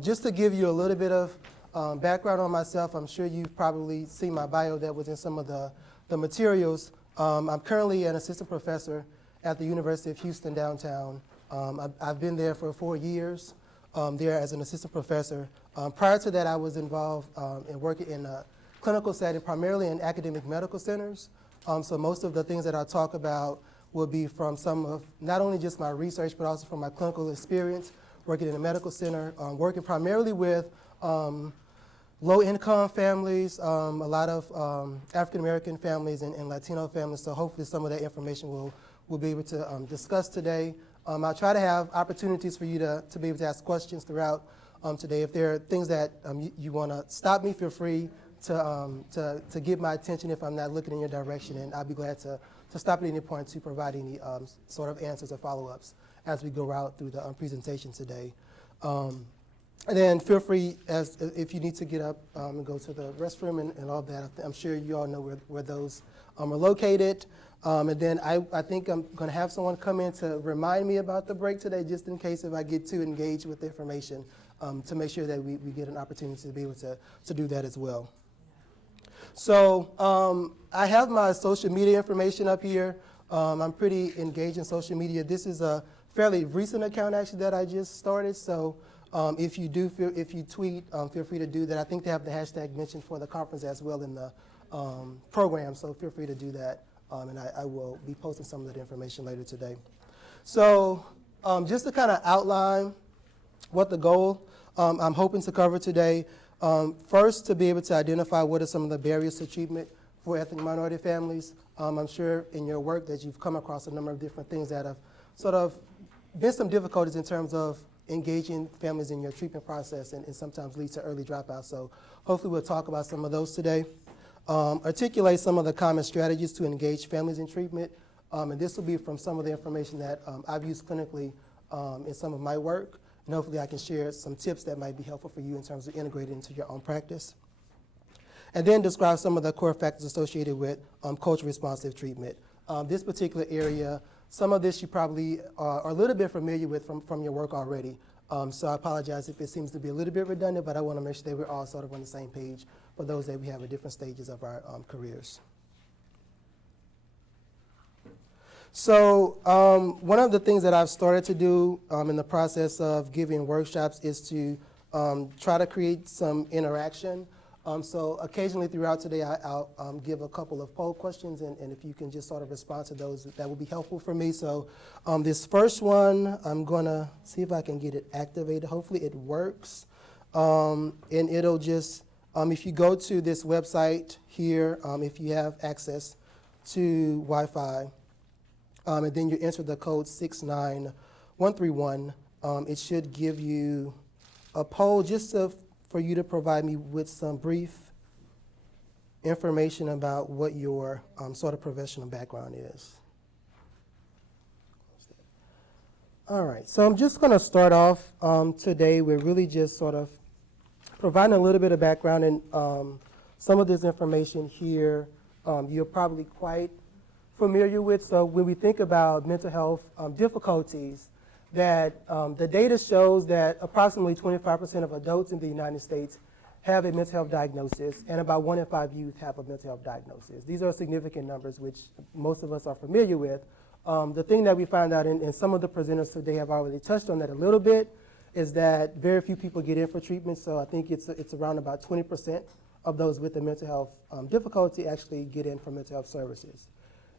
Just to give you a little bit of background on myself, I'm sure you've probably seen my bio that was in some of the materials. I'm currently an assistant professor at the University of Houston downtown. I've been there for 4 years there as an assistant professor. Prior to that, I was involved in working in a clinical setting, primarily in academic medical centers. So most of the things that I talk about will be from some of not only just my research, but also from my clinical experience, working in a medical center, working primarily with low-income families, a lot of African-American families and Latino families. So hopefully some of that information we'll be able to discuss today. I'll try to have opportunities for you to be able to ask questions throughout today. If there are things that you want to stop me, feel free to get my attention if I'm not looking in your direction, and I'll be glad to stop at any point to provide any sort of answers or follow-ups as we go out through the presentation today. And then feel free, if you need to get up and go to the restroom and all that. I'm sure you all know where those are located. And then I think I'm going to have someone come in to remind me about the break today, just in case if I get too engaged with the information, to make sure that we get an opportunity to be able to do that as well. So I have my social media information up here. I'm pretty engaged in social media. This is a fairly recent account actually that I just started. So if you tweet, feel free to do that. I think they have the hashtag mentioned for the conference as well in the program. So feel free to do that. And I will be posting some of that information later today. So just to kind of outline what the goal I'm hoping to cover today. First, to be able to identify what are some of the barriers to treatment for ethnic minority families. I'm sure in your work that you've come across a number of different things that have sort of been some difficulties in terms of engaging families in your treatment process and sometimes leads to early dropouts. So hopefully we'll talk about some of those today. Articulate some of the common strategies to engage families in treatment. And this will be from some of the information that I've used clinically in some of my work. And hopefully I can share some tips that might be helpful for you in terms of integrating into your own practice. And then describe some of the core factors associated with culture responsive treatment. This particular area, some of this you probably are a little bit familiar with from your work already. So I apologize if it seems to be a little bit redundant, but I want to make sure that we're all sort of on the same page for those that we have at different stages of our careers. So one of the things that I've started to do in the process of giving workshops is to try to create some interaction. So occasionally throughout today, I'll give a couple of poll questions, and if you can just sort of respond to those, that would be helpful for me. So this first one, I'm going to see if I can get it activated. Hopefully it works. And it'll just, if you go to this website here, if you have access to Wi-Fi, and then you enter the code 69131, it should give you a poll just for you to provide me with some brief information about what your sort of professional background is. All right, so I'm just going to start off today with really just sort of providing a little bit of background, and some of this information here you're probably quite familiar with. So when we think about mental health difficulties, that the data shows that approximately 25% of adults in the United States have a mental health diagnosis, and about 1 in 5 youth have a mental health diagnosis. These are significant numbers, which most of us are familiar with. The thing that we found out, and some of the presenters today have already touched on that a little bit, is that very few people get in for treatment. So I think it's around about 20% of those with a mental health difficulty actually get in for mental health services.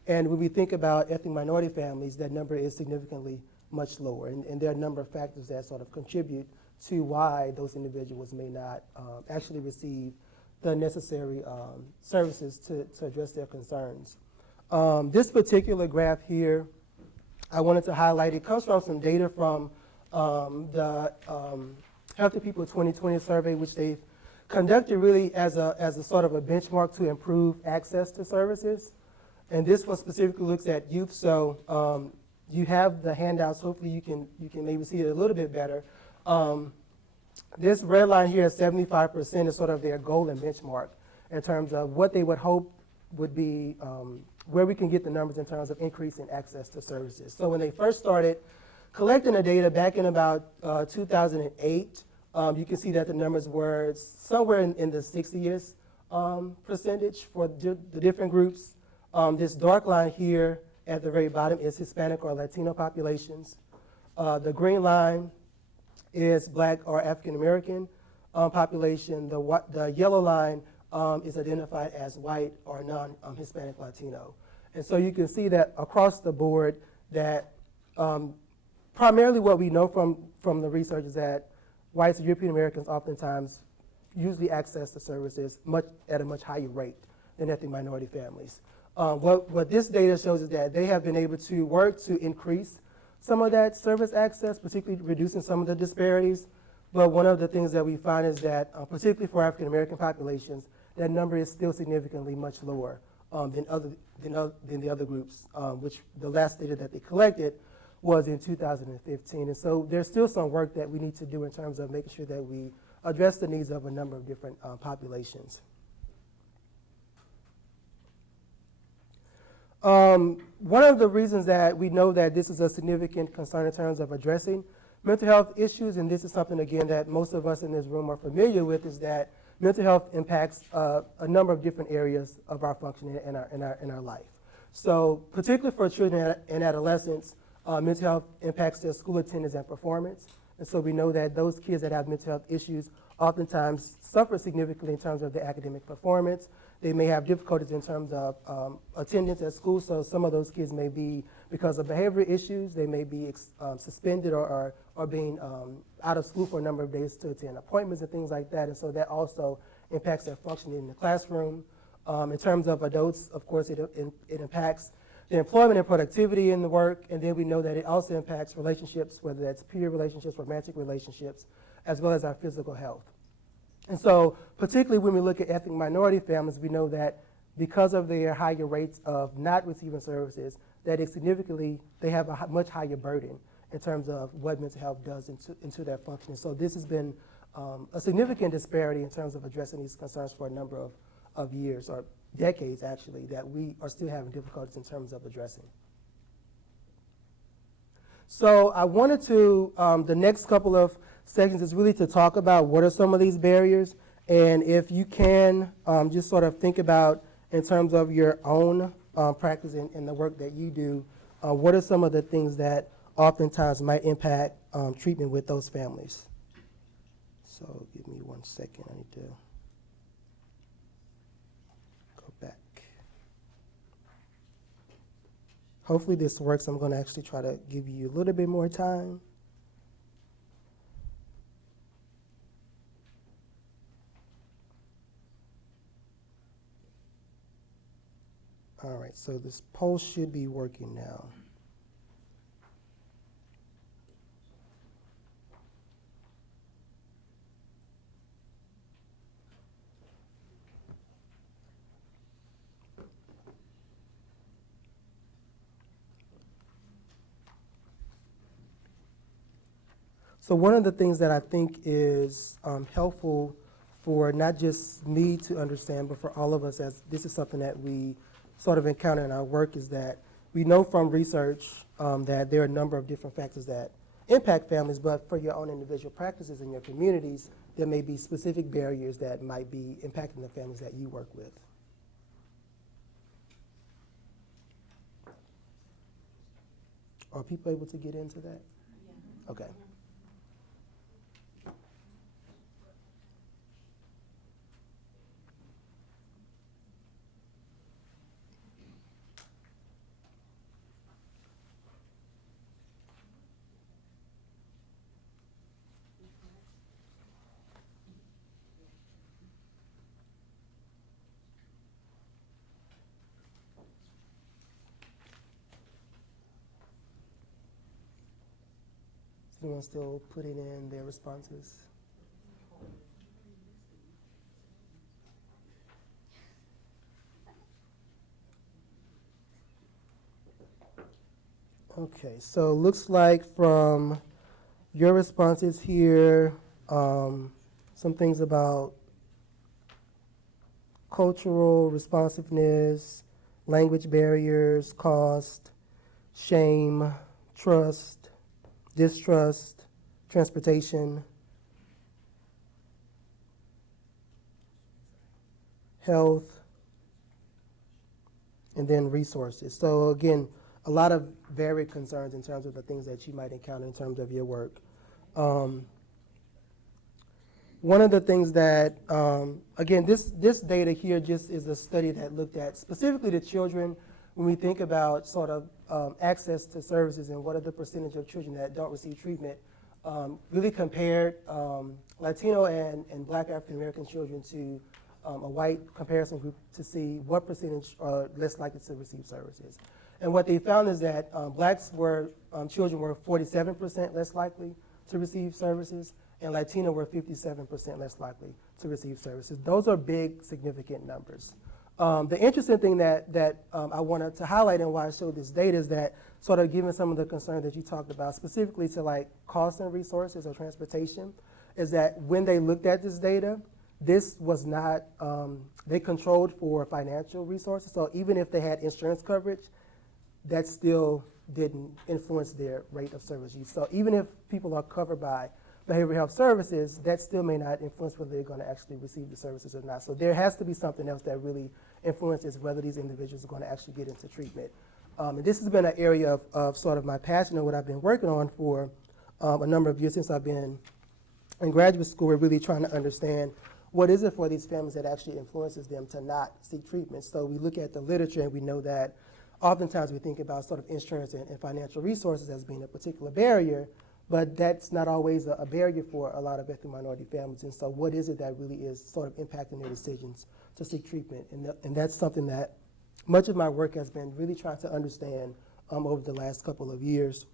And when we think about ethnic minority families, that number is significantly much lower. And there are a number of factors that sort of contribute to why those individuals may not actually receive the necessary services to address their concerns. This particular graph here, I wanted to highlight, it comes from some data from the Healthy People 2020 survey, which they've conducted really as a sort of a benchmark to improve access to services. And this one specifically looks at youth. So you have the handouts. Hopefully you can maybe see it a little bit better. This red line here is 75% is sort of their goal and benchmark in terms of what they would hope would be where we can get the numbers in terms of increasing access to services. So when they first started collecting the data back in about 2008, You can see that the numbers were somewhere in the 60th percentage for the different groups. This dark line here at the very bottom is Hispanic or Latino populations. The green line is Black or African American population. The yellow line is identified as white or non-Hispanic Latino. And so you can see that across the board that primarily what we know from the research is that whites and European Americans oftentimes usually access the services at a much higher rate than ethnic minority families. What this data shows is that they have been able to work to increase some of that service access, particularly reducing some of the disparities. But one of the things that we find is that, particularly for African American populations, that number is still significantly much lower than the other groups, which the last data that they collected was in 2015. And so there's still some work that we need to do in terms of making sure that we address the needs of a number of different populations. One of the reasons that we know that this is a significant concern in terms of addressing mental health issues, and this is something, again, that most of us in this room are familiar with, is that mental health impacts a number of different areas of our functioning in our life. So particularly for children and adolescents, mental health impacts their school attendance and performance. And so we know that those kids that have mental health issues oftentimes suffer significantly in terms of their academic performance. They may have difficulties in terms of attendance at school, so some of those kids may be, because of behavioral issues, they may be suspended or being out of school for a number of days to attend appointments and things like that, and so that also impacts their functioning in the classroom. In terms of adults, of course, it impacts their employment and productivity in the work, and then we know that it also impacts relationships, whether that's peer relationships, romantic relationships, as well as our physical health. And so particularly when we look at ethnic minority families, we know that because of their higher rates of not receiving services, that they have a much higher burden in terms of what mental health does into their function. So this has been a significant disparity in terms of addressing these concerns for a number of years, or decades actually, that we are still having difficulties in terms of addressing. So I wanted to, the next couple of sections is really to talk about what are some of these barriers, and if you can just sort of think about in terms of your own practice and the work that you do, what are some of the things that oftentimes might impact treatment with those families. So give me 1 second, I need to go back. Hopefully this works. I'm going to actually try to give you a little bit more time. All right, so this poll should be working now. So one of the things that I think is helpful for not just me to understand, but for all of us, as this is something that we sort of encounter in our work, is that we know from research that there are a number of different factors that impact families, but for your own individual practices in your communities, there may be specific barriers that might be impacting the families that you work with. Are people able to get into that? Yeah. Okay. Anyone still putting in their responses? Okay, so looks like from your responses here, some things about cultural responsiveness, language barriers, cost, shame, trust, distrust, transportation, health, and then resources. So again, a lot of varied concerns in terms of the things that you might encounter in terms of your work. One of the things that, again, this data here just is a study that looked at specifically the children when we think about sort of access to services and what are the percentage of children that don't receive treatment. Really compared Latino and Black African American children to a white comparison group to see what percentage are less likely to receive services. And what they found is that children were 47% less likely to receive services, and Latino were 57% less likely to receive services. Those are big, significant numbers. The interesting thing that I wanted to highlight and why I showed this data is that sort of given some of the concerns that you talked about, specifically to like cost and resources or transportation, is that when they looked at this data, this was not, they controlled for financial resources. So even if they had insurance coverage, that still didn't influence their rate of service use. So even if people are covered by behavioral health services, that still may not influence whether they're going to actually receive the services or not. So there has to be something else that really influences whether these individuals are going to actually get into treatment. And this has been an area of sort of my passion and what I've been working on for a number of years since I've been in graduate school. We're really trying to understand what is it for these families that actually influences them to not seek treatment. So we look at the literature and we know that oftentimes we think about sort of insurance and financial resources as being a particular barrier, but that's not always a barrier for a lot of ethnic minority families. And so what is it that really is sort of impacting their decisions to seek treatment? And that's something that much of my work has been really trying to understand over the last couple of years.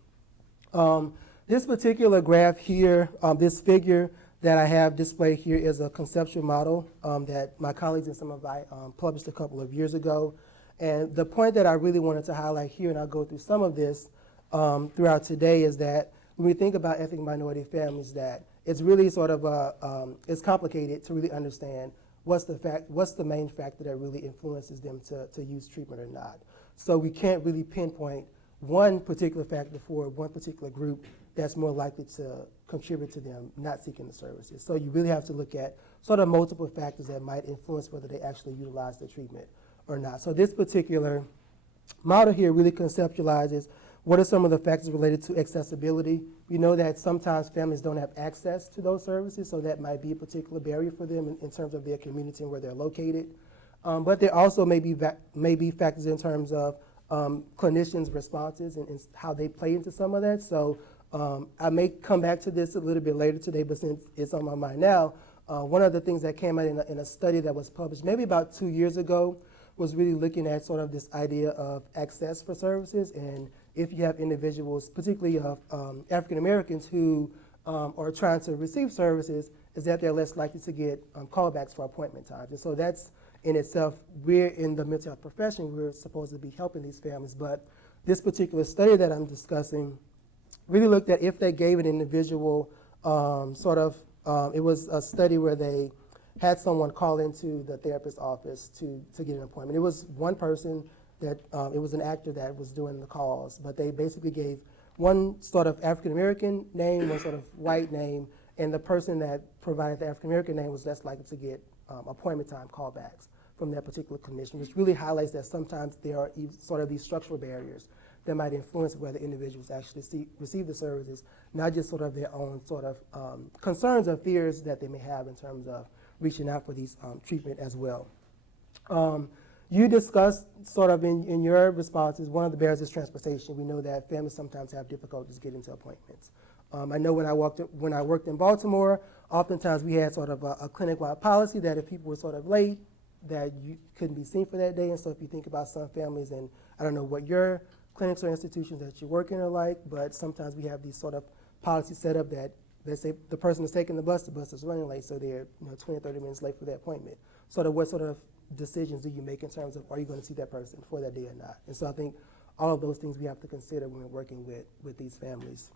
This particular graph here, this figure that I have displayed here is a conceptual model that my colleagues and some of I published a couple of years ago. And the point that I really wanted to highlight here, and I'll go through some of this throughout today, is that when we think about ethnic minority families, that it's really sort of it's complicated to really understand what's the main factor that really influences them to use treatment or not. So we can't really pinpoint one particular factor for one particular group that's more likely to contribute to them not seeking the services. So you really have to look at sort of multiple factors that might influence whether they actually utilize the treatment or not. So this particular model here really conceptualizes what are some of the factors related to accessibility. We know that sometimes families don't have access to those services, so that might be a particular barrier for them in terms of their community and where they're located. But there also may be factors in terms of clinicians' responses and how they play into some of that. So I may come back to this a little bit later today, but since it's on my mind now, one of the things that came out in a study that was published maybe about 2 years ago was really looking at sort of this idea of access for services, and if you have individuals, particularly of African Americans who are trying to receive services, is that they're less likely to get callbacks for appointment times. And so that's in itself, we're in the mental health profession, we're supposed to be helping these families, but this particular study that I'm discussing really looked at if they gave an individual it was a study where they had someone call into the therapist's office to get an appointment. It was one person that, it was an actor that was doing the calls, but they basically gave one sort of African-American name, one sort of white name, and the person that provided the African-American name was less likely to get appointment time callbacks from that particular clinician, which really highlights that sometimes there are sort of these structural barriers that might influence whether individuals actually receive the services, not just sort of their own sort of concerns or fears that they may have in terms of reaching out for these treatment as well. You discussed sort of in your responses, one of the barriers is transportation. We know that families sometimes have difficulties getting to appointments. I know when I worked in Baltimore, oftentimes we had sort of a clinic-wide policy that if people were sort of late, that you couldn't be seen for that day. And so if you think about some families, and I don't know what your clinics or institutions that you work in are like, but sometimes we have these sort of policies set up that they say the person is taking the bus is running late, so they're 20 or 30 minutes late for their appointment. Sort of what sort of decisions do you make in terms of are you going to see that person for that day or not? And so I think all of those things we have to consider when we're working with these families.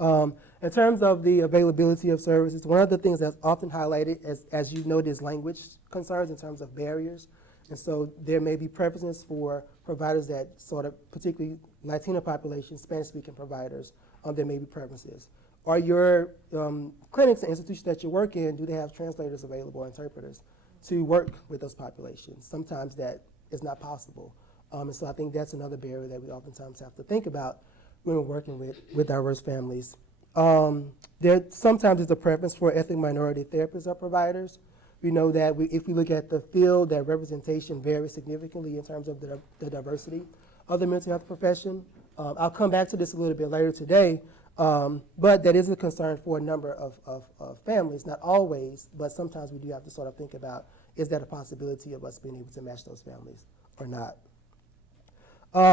In terms of the availability of services, one of the things that's often highlighted as you noted is language concerns in terms of barriers. And so there may be preferences for providers that sort of, particularly Latino population, Spanish-speaking providers, there may be preferences. Are your clinics and institutions that you work in, do they have translators available or interpreters? to work with those populations. Sometimes that is not possible. And so I think that's another barrier that we oftentimes have to think about when we're working with diverse families. There sometimes is a preference for ethnic minority therapists or providers. We know that if we look at the field, that representation varies significantly in terms of the diversity of the mental health profession. I'll come back to this a little bit later today, but that is a concern for a number of families, not always, but sometimes we do have to sort of think about, is that a possibility of us being able to match those families or not?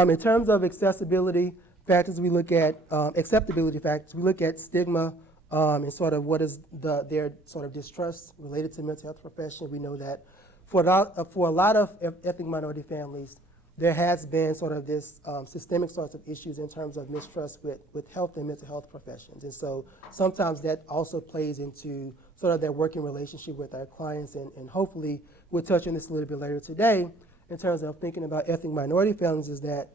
In terms of accessibility factors, we look at acceptability factors. We look at stigma and sort of what is their sort of distrust related to mental health profession. We know that for a lot of ethnic minority families, there has been sort of this systemic sorts of issues in terms of mistrust with health and mental health professions. And so sometimes that also plays into sort of their working relationship with our clients, and hopefully we'll touch on this a little bit later today in terms of thinking about ethnic minority families, is that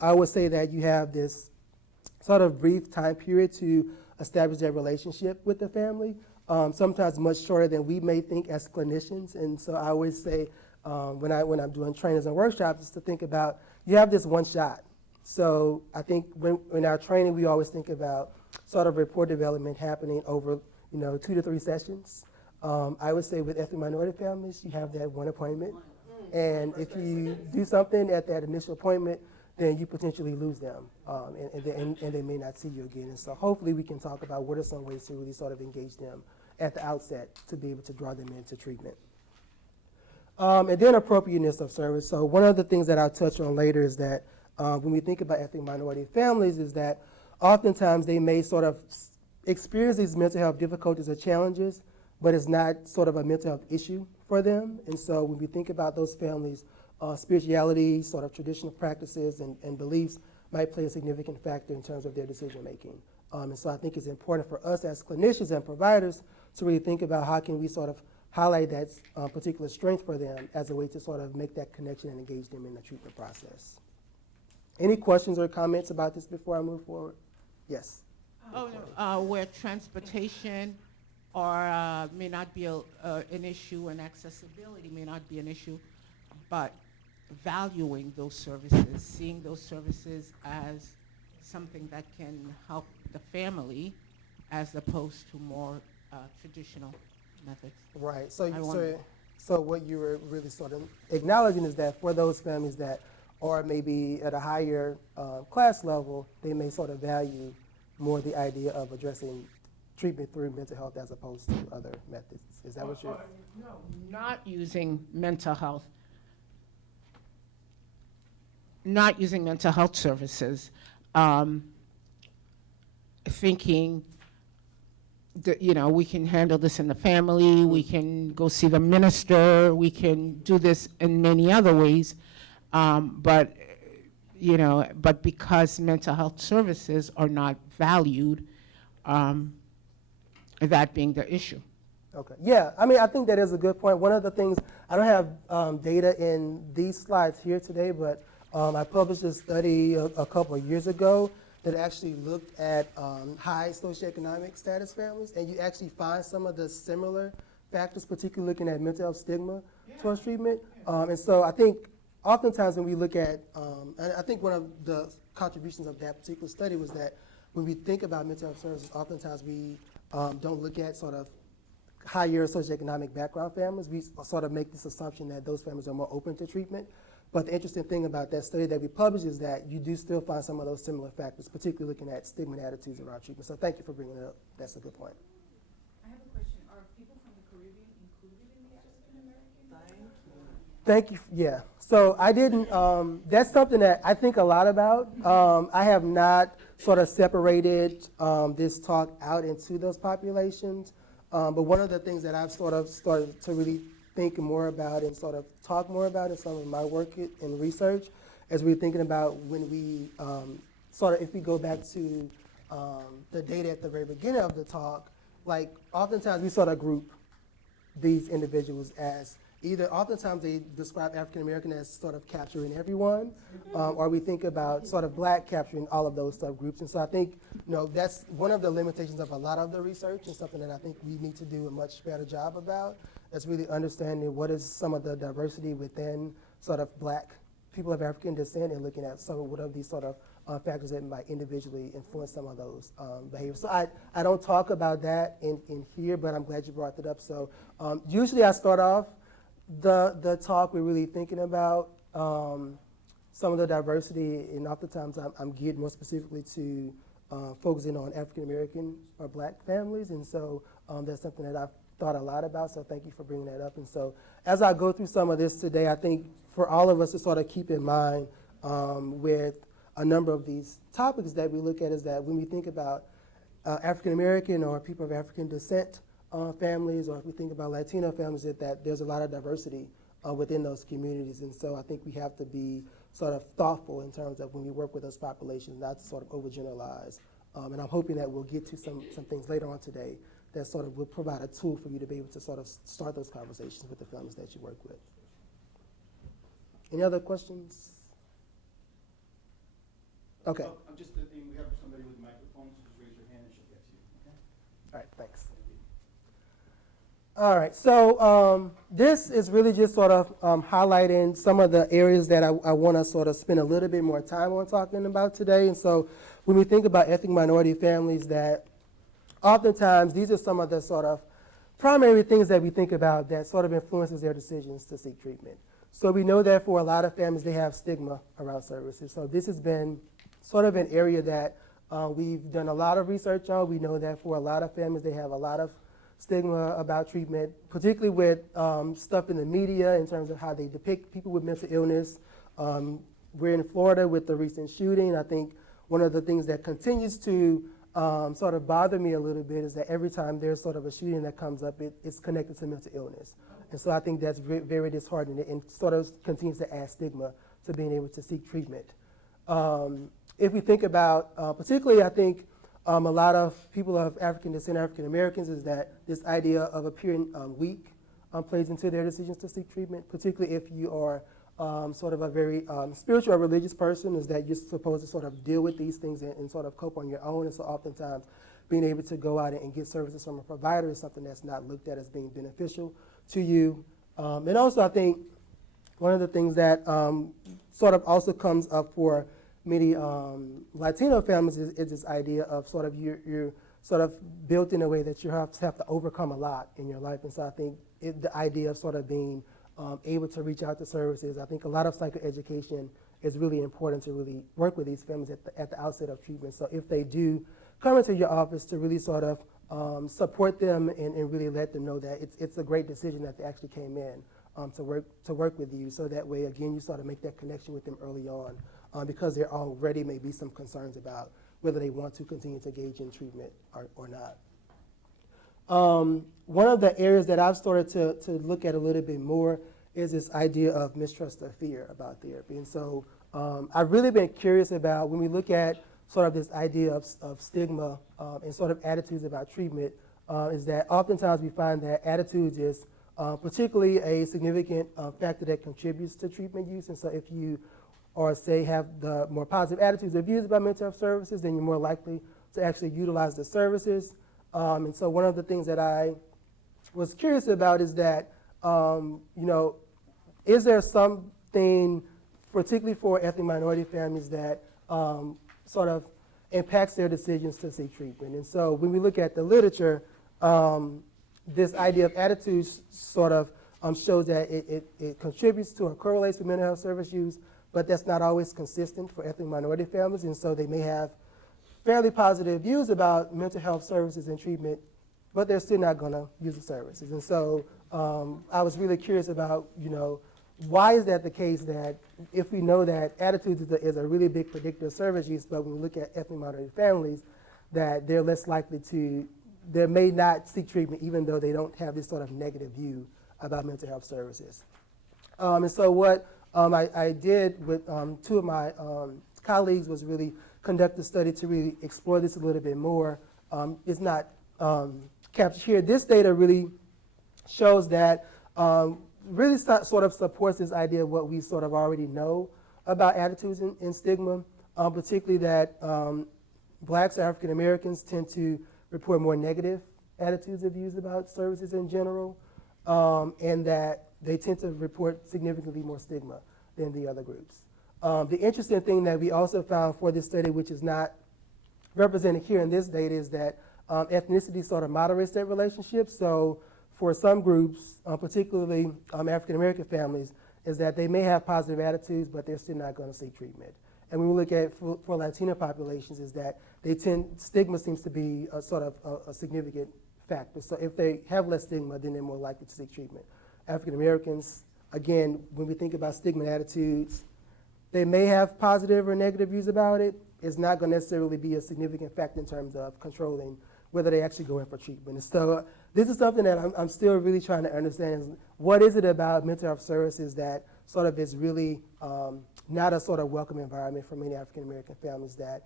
I would say that you have this sort of brief time period to establish that relationship with the family, sometimes much shorter than we may think as clinicians. And so I always say, when I'm doing trainings and workshops, is to think about, you have this one shot. So I think in our training, we always think about sort of rapport development happening over 2 to 3 sessions. I would say with ethnic minority families, you have that one appointment. And if you do something at that initial appointment, then you potentially lose them, and they may not see you again. And so hopefully we can talk about what are some ways to really sort of engage them at the outset to be able to draw them into treatment. And then appropriateness of service. So one of the things that I'll touch on later is that when we think about ethnic minority families, is that oftentimes they may sort of experience these mental health difficulties or challenges, but it's not sort of a mental health issue for them. And so when we think about those families, spirituality, sort of traditional practices and beliefs might play a significant factor in terms of their decision making. And so I think it's important for us as clinicians and providers to really think about how can we sort of highlight that particular strength for them as a way to sort of make that connection and engage them in the treatment process. Any questions or comments about this before I move forward? Yes. Where transportation or may not be an issue, and accessibility may not be an issue, but valuing those services, seeing those services as something that can help the family as opposed to more traditional methods. Right. So what you were really sort of acknowledging is that for those families that are maybe at a higher class level, they may sort of value more the idea of addressing treatment through mental health as opposed to other methods. Is that what you're? No, not using mental health. Not using mental health services, thinking that, we can handle this in the family, we can go see the minister, we can do this in many other ways, but because mental health services are not valued, that being the issue. Okay. Yeah, I think that is a good point. One of the things, I don't have data in these slides here today, but I published a study a couple of years ago that actually looked at high socioeconomic status families, and you actually find some of the similar factors, particularly looking at mental health stigma towards treatment. And so I think oftentimes when we look at, and I think one of the contributions of that particular study was that when we think about mental health services, oftentimes we don't look at sort of higher socioeconomic background families. We sort of make this assumption that those families are more open to treatment. But the interesting thing about that study that we published is that you do still find some of those similar factors, particularly looking at stigma and attitudes around treatment. So thank you for bringing it up. That's a good point. I have a question. Are people from the Caribbean included in the African American? Thank you. Yeah. So I didn't, that's something that I think a lot about. I have not sort of separated this talk out into those populations. But one of the things that I've sort of started to really think more about and sort of talk more about in some of my work and research, as we're thinking about when we if we go back to the data at the very beginning of the talk, like oftentimes we sort of group these individuals as either, oftentimes they describe African American as sort of capturing everyone, or we think about sort of Black capturing all of those subgroups. And so I think, that's one of the limitations of a lot of the research, and something that I think we need to do a much better job about, as really understanding what is some of the diversity within sort of Black people of African descent and looking at some of what are these sort of factors that might individually influence some of those behaviors. So I don't talk about that in here, but I'm glad you brought that up. So usually I start off the talk with really thinking about some of the diversity, and oftentimes I'm geared more specifically to focusing on African American or Black families, and so that's something that I've thought a lot about, so thank you for bringing that up. And so as I go through some of this today, I think for all of us to sort of keep in mind with a number of these topics that we look at is that when we think about African American or people of African descent families, or if we think about Latino families, that there's a lot of diversity within those communities. And so I think we have to be sort of thoughtful in terms of when we work with those populations, not to sort of overgeneralize. And I'm hoping that we'll get to some things later on today that sort of will provide a tool for you to be able to sort of start those conversations with the families that you work with. Any other questions? Okay. Oh, I'm just, we have somebody with a microphone, so just raise your hand and she'll get to you, okay? All right, thanks. All right, so this is really just sort of highlighting some of the areas that I want to sort of spend a little bit more time on talking about today. And so when we think about ethnic minority families, that oftentimes these are some of the sort of primary things that we think about that sort of influences their decisions to seek treatment. So we know that for a lot of families, they have stigma around services. So this has been sort of an area that we've done a lot of research on. We know that for a lot of families, they have a lot of stigma about treatment, particularly with stuff in the media in terms of how they depict people with mental illness. We're in Florida with the recent shooting. I think one of the things that continues to sort of bother me a little bit is that every time there's sort of a shooting that comes up, it's connected to mental illness. And so I think that's very disheartening and sort of continues to add stigma to being able to seek treatment. If we think about, particularly I think a lot of people of African descent, African Americans, is that this idea of appearing weak plays into their decisions to seek treatment, particularly if you are sort of a very spiritual or religious person, is that you're supposed to sort of deal with these things and sort of cope on your own. And so oftentimes being able to go out and get services from a provider is something that's not looked at as being beneficial to you. And also I think one of the things that sort of also comes up for many Latino families is this idea of sort of you're sort of built in a way that you have to overcome a lot in your life. And so I think the idea of sort of being able to reach out to services, I think a lot of psychoeducation is really important to really work with these families at the outset of treatment. So if they do come into your office, to really sort of support them and really let them know that it's a great decision that they actually came in to work with you. So that way, again, you sort of make that connection with them early on. Because there already may be some concerns about whether they want to continue to engage in treatment or not. One of the areas that I've started to look at a little bit more is this idea of mistrust or fear about therapy. And so I've really been curious about when we look at sort of this idea of stigma and sort of attitudes about treatment, is that oftentimes we find that attitudes is particularly a significant factor that contributes to treatment use. And so if you or say have the more positive attitudes or views about mental health services, then you're more likely to actually utilize the services. And so one of the things that I was curious about is that, is there something, particularly for ethnic minority families, that sort of impacts their decisions to seek treatment? And so when we look at the literature, this idea of attitudes sort of shows that it contributes to or correlates with mental health service use, but that's not always consistent for ethnic minority families, and so they may have fairly positive views about mental health services and treatment, but they're still not going to use the services. And so I was really curious about, why is that the case, that if we know that attitudes is a really big predictor of service use, but when we look at ethnic minority families, that they're less likely they may not seek treatment even though they don't have this sort of negative view about mental health services. And so what I did with two of my colleagues was really conduct a study to really explore this a little bit more. It's not captured here. This data really shows that really sort of supports this idea of what we sort of already know about attitudes and stigma, particularly that Blacks, African Americans tend to report more negative attitudes and views about services in general. and that they tend to report significantly more stigma than the other groups. The interesting thing that we also found for this study, which is not represented here in this data, is that ethnicity sort of moderates that relationship. So for some groups, particularly African American families, is that they may have positive attitudes, but they're still not going to seek treatment. And when we look at for Latino populations, is that stigma seems to be a sort of a significant factor. So if they have less stigma, then they're more likely to seek treatment. African Americans, again, when we think about stigma and attitudes, they may have positive or negative views about it. It's not going to necessarily be a significant factor in terms of controlling whether they actually go in for treatment. And so this is something that I'm still really trying to understand is what is it about mental health services that sort of is really not a sort of welcome environment for many African American families that,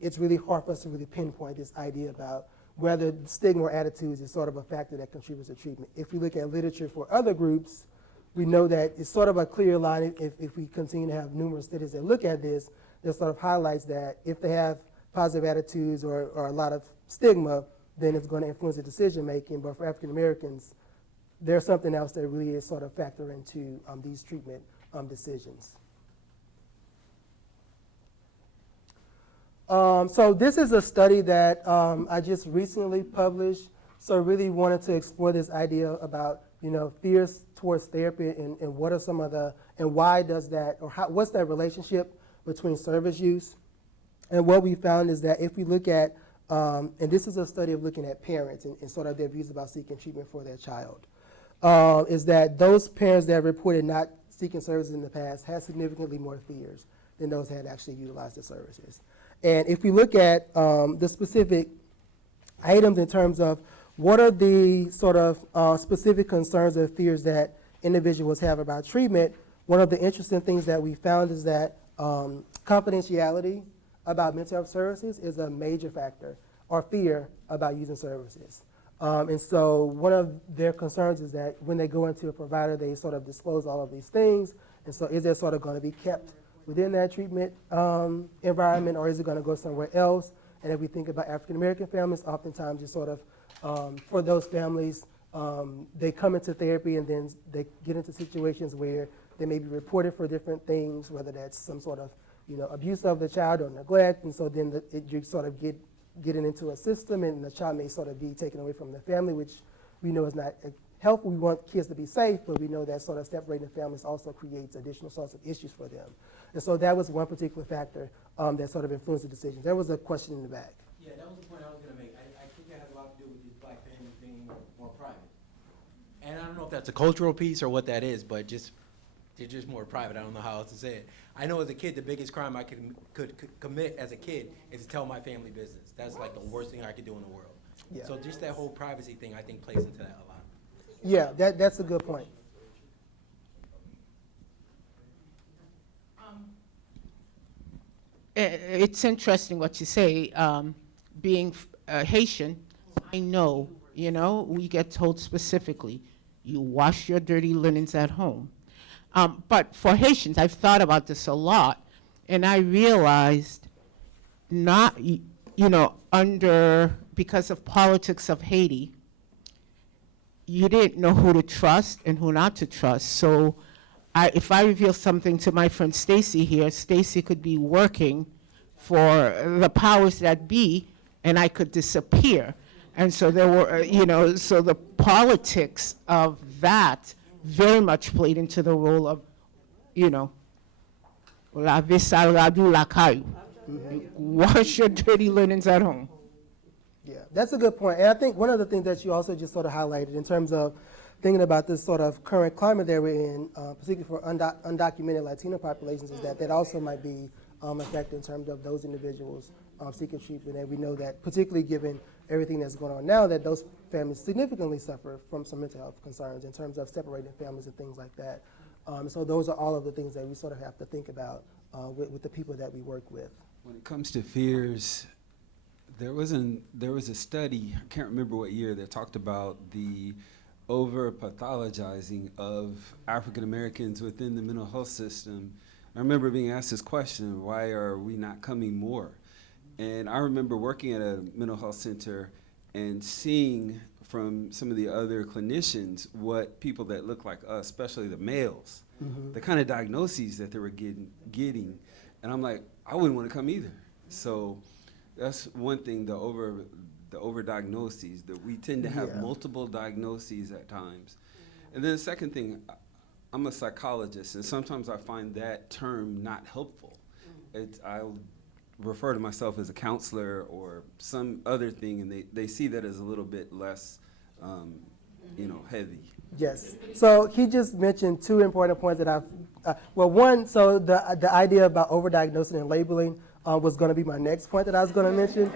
it's really hard for us to really pinpoint this idea about whether stigma or attitudes is sort of a factor that contributes to treatment. If we look at literature for other groups, we know that it's sort of a clear line if we continue to have numerous studies that look at this, that sort of highlights that if they have positive attitudes or a lot of stigma, then it's going to influence the decision making. But for African Americans, there's something else that really is sort of factor into these treatment decisions. So this is a study that I just recently published. So I really wanted to explore this idea about fears towards therapy and what are some of and why does that, or what's that relationship between service use. And what we found is that if we look at, and this is a study of looking at parents and sort of their views about seeking treatment for their child, is that those parents that reported not seeking services in the past had significantly more fears than those that had actually utilized the services. And if we look at the specific items in terms of what are the sort of specific concerns or fears that individuals have about treatment, one of the interesting things that we found is that confidentiality about mental health services is a major factor, or fear about using services. And so one of their concerns is that when they go into a provider, they sort of disclose all of these things. And so is that sort of going to be kept within that treatment environment, or is it going to go somewhere else? And if we think about African American families, oftentimes it's sort of, for those families, they come into therapy and then they get into situations where they may be reported for different things, whether that's some sort of abuse of the child or neglect, and so then you sort of getting into a system, and the child may sort of be taken away from the family, which we know is not helpful. We want kids to be safe, but we know that sort of separating families also creates additional sorts of issues for them. And so that was one particular factor that sort of influenced the decisions. There was a question in the back. Yeah, that was the point I was going to make. I think it has a lot to do with these black families being more private. And I don't know if that's a cultural piece or what that is, but they're just more private. I don't know how else to say it. I know as a kid, the biggest crime I could commit as a kid is to tell my family business. That's like the worst thing I could do in the world. Yeah. So just that whole privacy thing, I think, plays into that a lot. Yeah, that's a good point. It's interesting what you say. Being Haitian, I know, we get told specifically, you wash your dirty linens at home. But for Haitians, I've thought about this a lot, and I realized because of politics of Haiti, you didn't know who to trust and who not to trust. So if I reveal something to my friend Stacy here, Stacy could be working for the powers that be, and I could disappear. And so there were, so the politics of that very much played into the role of, la vaisselle radu la caillou. Wash your dirty linens at home. Yeah, that's a good point. And I think one of the things that you also just sort of highlighted in terms of thinking about this sort of current climate that we're in, particularly for undocumented Latino populations, is that also might be a factor in terms of those individuals seeking treatment. And we know that, particularly given everything that's going on now, that those families significantly suffer from some mental health concerns in terms of separating families and things like that. So those are all of the things that we sort of have to think about with the people that we work with. When it comes to fears, there was a study, I can't remember what year, that talked about the over-pathologizing of African Americans within the mental health system. I remember being asked this question, why are we not coming more? And I remember working at a mental health center, and seeing from some of the other clinicians what people that look like us, especially the males, the kind of diagnoses that they were getting. And I'm like, I wouldn't want to come either. So that's one thing, the overdiagnoses, that we tend to have Yeah. multiple diagnoses at times. And then the second thing, I'm a psychologist, and sometimes I find that term not helpful. I'll refer to myself as a counselor or some other thing, and they see that as a little bit less, heavy. Yes. So he just mentioned two important points that one, so the idea about overdiagnosing and labeling was going to be my next point that I was going to mention.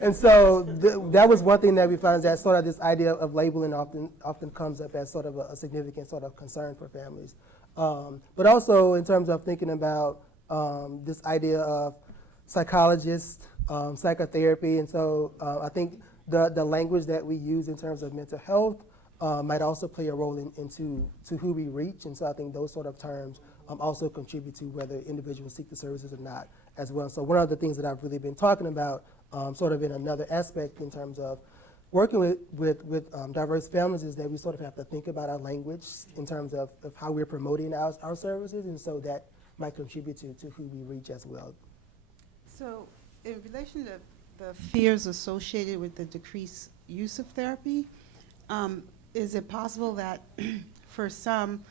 And so that was one thing that we found, is that sort of this idea of labeling often comes up as sort of a significant sort of concern for families. But also in terms of thinking about this idea of psychologists, psychotherapy, and so I think the language that we use in terms of mental health might also play a role into who we reach, and so I think those sort of terms also contribute to whether individuals seek the services or not as well. So one of the things that I've really been talking about, sort of in another aspect in terms of working with diverse families, is that we sort of have to think about our language in terms of how we're promoting our services, and so that might contribute to who we reach as well. So in relation to the fears associated with the decreased use of therapy, is it possible that for some,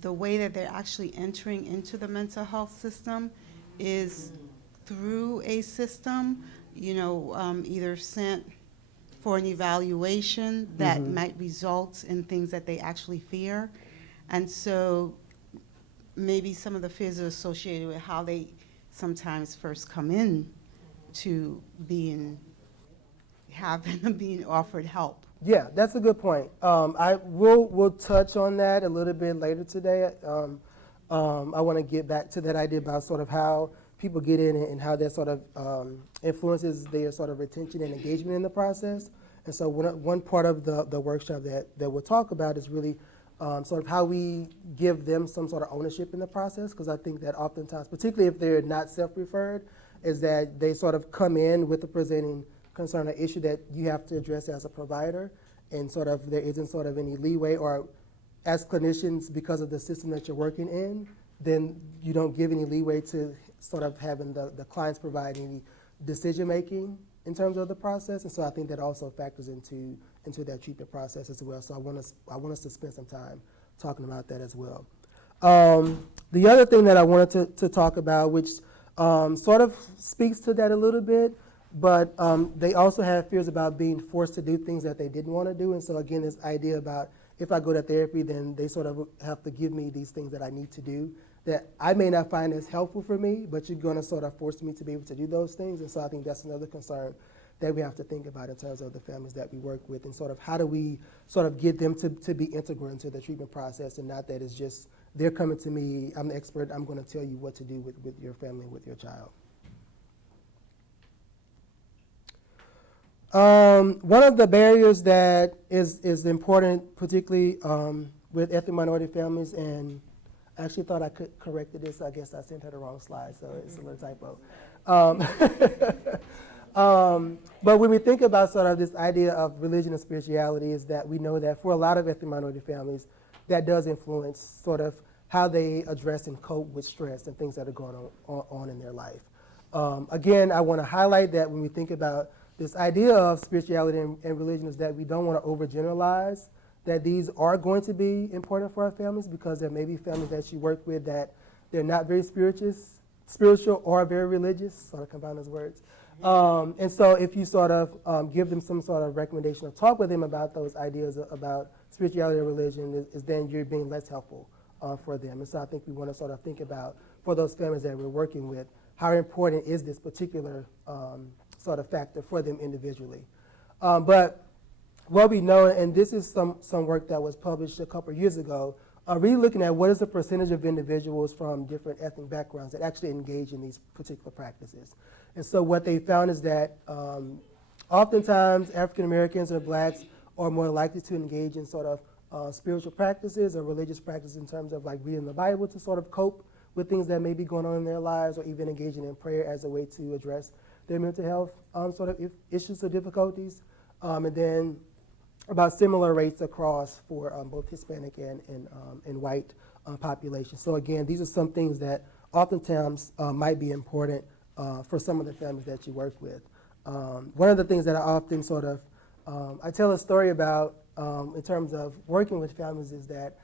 the way that they're actually entering into the mental health system is through a system, either sent for an evaluation that might result in things that they actually fear? And so maybe some of the fears are associated with how they sometimes first come in to being offered help. Yeah, that's a good point. We'll touch on that a little bit later today. I want to get back to that idea about sort of how people get in and how that sort of influences their sort of retention and engagement in the process. And so one part of the workshop that we'll talk about is really sort of how we give them some sort of ownership in the process, because I think that oftentimes, particularly if they're not self-referred, is that they sort of come in with a presenting concern or issue that you have to address as a provider, and sort of there isn't sort of any leeway, or as clinicians, because of the system that you're working in, then you don't give any leeway to sort of having the clients provide any decision making in terms of the process. And so I think that also factors into that treatment process as well. So I want us to spend some time talking about that as well. The other thing that I wanted to talk about, which sort of speaks to that a little bit, but they also have fears about being forced to do things that they didn't want to do. And so again, this idea about, if I go to therapy, then they sort of have to give me these things that I need to do that I may not find as helpful for me, but you're going to sort of force me to be able to do those things. And so I think that's another concern that we have to think about in terms of the families that we work with, and sort of how do we sort of get them to be integral into the treatment process, and not that it's just they're coming to me, I'm the expert, I'm going to tell you what to do with your family and with your child. One of the barriers that is important, particularly with ethnic minority families, and I actually thought I could corrected this. I guess I sent her the wrong slide, so it's a little typo. But when we think about sort of this idea of religion and spirituality, is that we know that for a lot of ethnic minority families, that does influence sort of how they address and cope with stress and things that are going on in their life. Again, I want to highlight that when we think about this idea of spirituality and religion, is that we don't want to overgeneralize that these are going to be important for our families, because there may be families that you work with that they're not very spiritual or very religious, sort of combine those words. And so if you sort of give them some sort of recommendation or talk with them about those ideas about spirituality or religion, is then you're being less helpful for them. And so I think we want to sort of think about, for those families that we're working with, how important is this particular sort of factor for them individually. But what we know, and this is some work that was published a couple of years ago, really looking at what is the percentage of individuals from different ethnic backgrounds that actually engage in these particular practices. And so what they found is that oftentimes African Americans or blacks are more likely to engage in sort of spiritual practices or religious practices, in terms of like reading the Bible to sort of cope with things that may be going on in their lives, or even engaging in prayer as a way to address their mental health sort of issues or difficulties, and then about similar rates across for both Hispanic and white populations. So again, these are some things that oftentimes might be important for some of the families that you work with. One of the things that I often sort of, I tell a story about in terms of working with families is that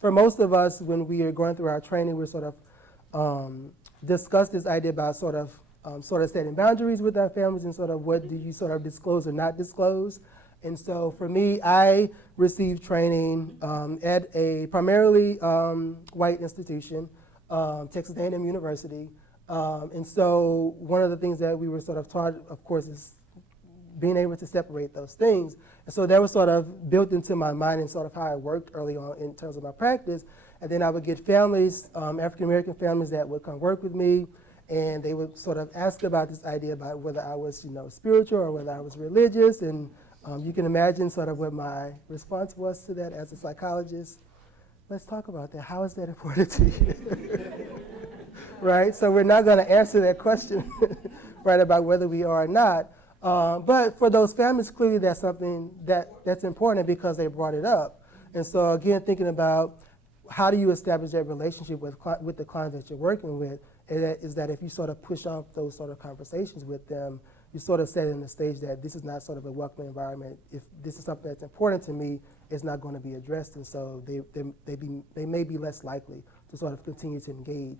for most of us, when we are going through our training, we're sort of discuss this idea about sort of setting boundaries with our families and sort of what do you sort of disclose or not disclose. And so for me, I received training at a primarily white institution, Texas A&M University. And so one of the things that we were sort of taught, of course, is being able to separate those things. And so that was sort of built into my mind and sort of how I worked early on in terms of my practice. And then I would get families, African-American families that would come work with me, and they would sort of ask about this idea about whether I was, spiritual or whether I was religious. And you can imagine sort of what my response was to that as a psychologist. Let's talk about that. How is that important to you? Right? So we're not going to answer that question right about whether we are or not. But for those families, clearly that's something that's important because they brought it up. And so again, thinking about how do you establish that relationship with the clients that you're working with, is that if you sort of push off those sort of conversations with them, you sort of set in the stage that this is not sort of a welcoming environment. If this is something that's important to me, it's not going to be addressed, and so they may be less likely to sort of continue to engage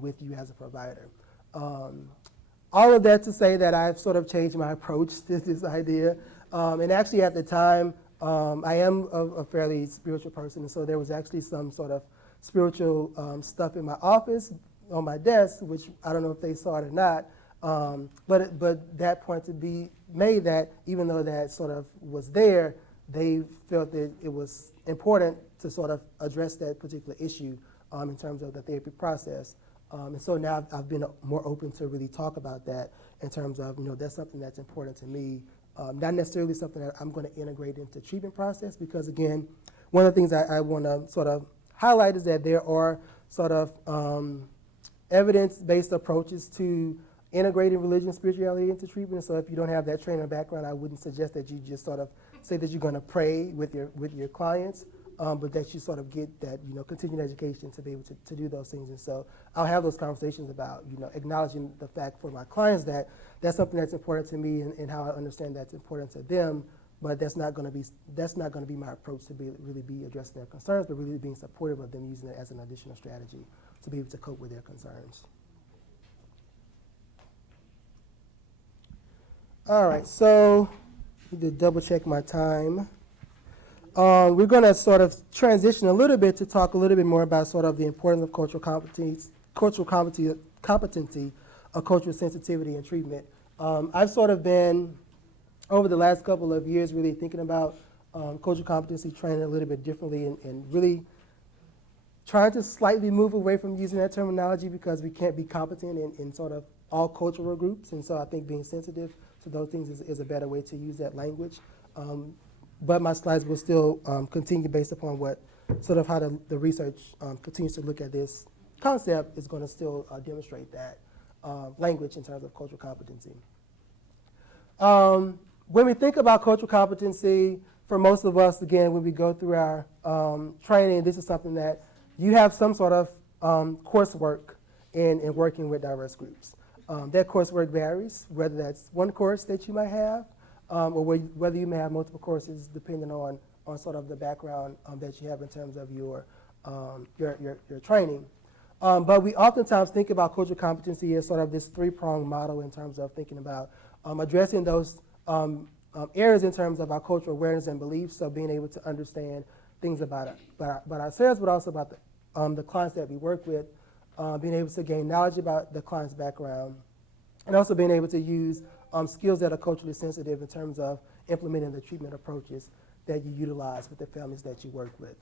with you as a provider. All of that to say that I've sort of changed my approach to this idea, and actually at the time, I am a fairly spiritual person, and so there was actually some sort of spiritual stuff in my office on my desk, which I don't know if they saw it or not. But that point to be made that even though that sort of was there, they felt that it was important to sort of address that particular issue in terms of the therapy process. And so now I've been more open to really talk about that in terms of, that's something that's important to me. Not necessarily something that I'm going to integrate into the treatment process because, again, one of the things I want to sort of highlight is that there are sort of evidence-based approaches to integrating religion and spirituality into treatment. So if you don't have that training or background, I wouldn't suggest that you just sort of say that you're going to pray with your clients, but that you sort of get that, continuing education to be able to do those things. And so I'll have those conversations about, acknowledging the fact for my clients that that's something that's important to me and how I understand that's important to them, but that's not going to be my approach to really be addressing their concerns, but really being supportive of them using it as an additional strategy to be able to cope with their concerns. All right, so I need to double check my time. We're going to sort of transition a little bit to talk a little bit more about sort of the importance of cultural competency, of cultural sensitivity and treatment. I've sort of been, over the last couple of years, really thinking about cultural competency training a little bit differently and really trying to slightly move away from using that terminology because we can't be competent in sort of all cultural groups. And so I think being sensitive to those things is a better way to use that language. But my slides will still continue based upon what sort of how the research continues to look at this concept is going to still demonstrate that language in terms of cultural competency. When we think about cultural competency, for most of us, again, when we go through our training, this is something that you have some sort of coursework in working with diverse groups. That coursework varies, whether that's one course that you might have, or whether you may have multiple courses depending on sort of the background that you have in terms of your training. But we oftentimes think about cultural competency as sort of this three-pronged model in terms of thinking about addressing those areas in terms of our cultural awareness and beliefs, so being able to understand things about ourselves, but also about the clients that we work with, being able to gain knowledge about the client's background, and also being able to use skills that are culturally sensitive in terms of implementing the treatment approaches that you utilize with the families that you work with.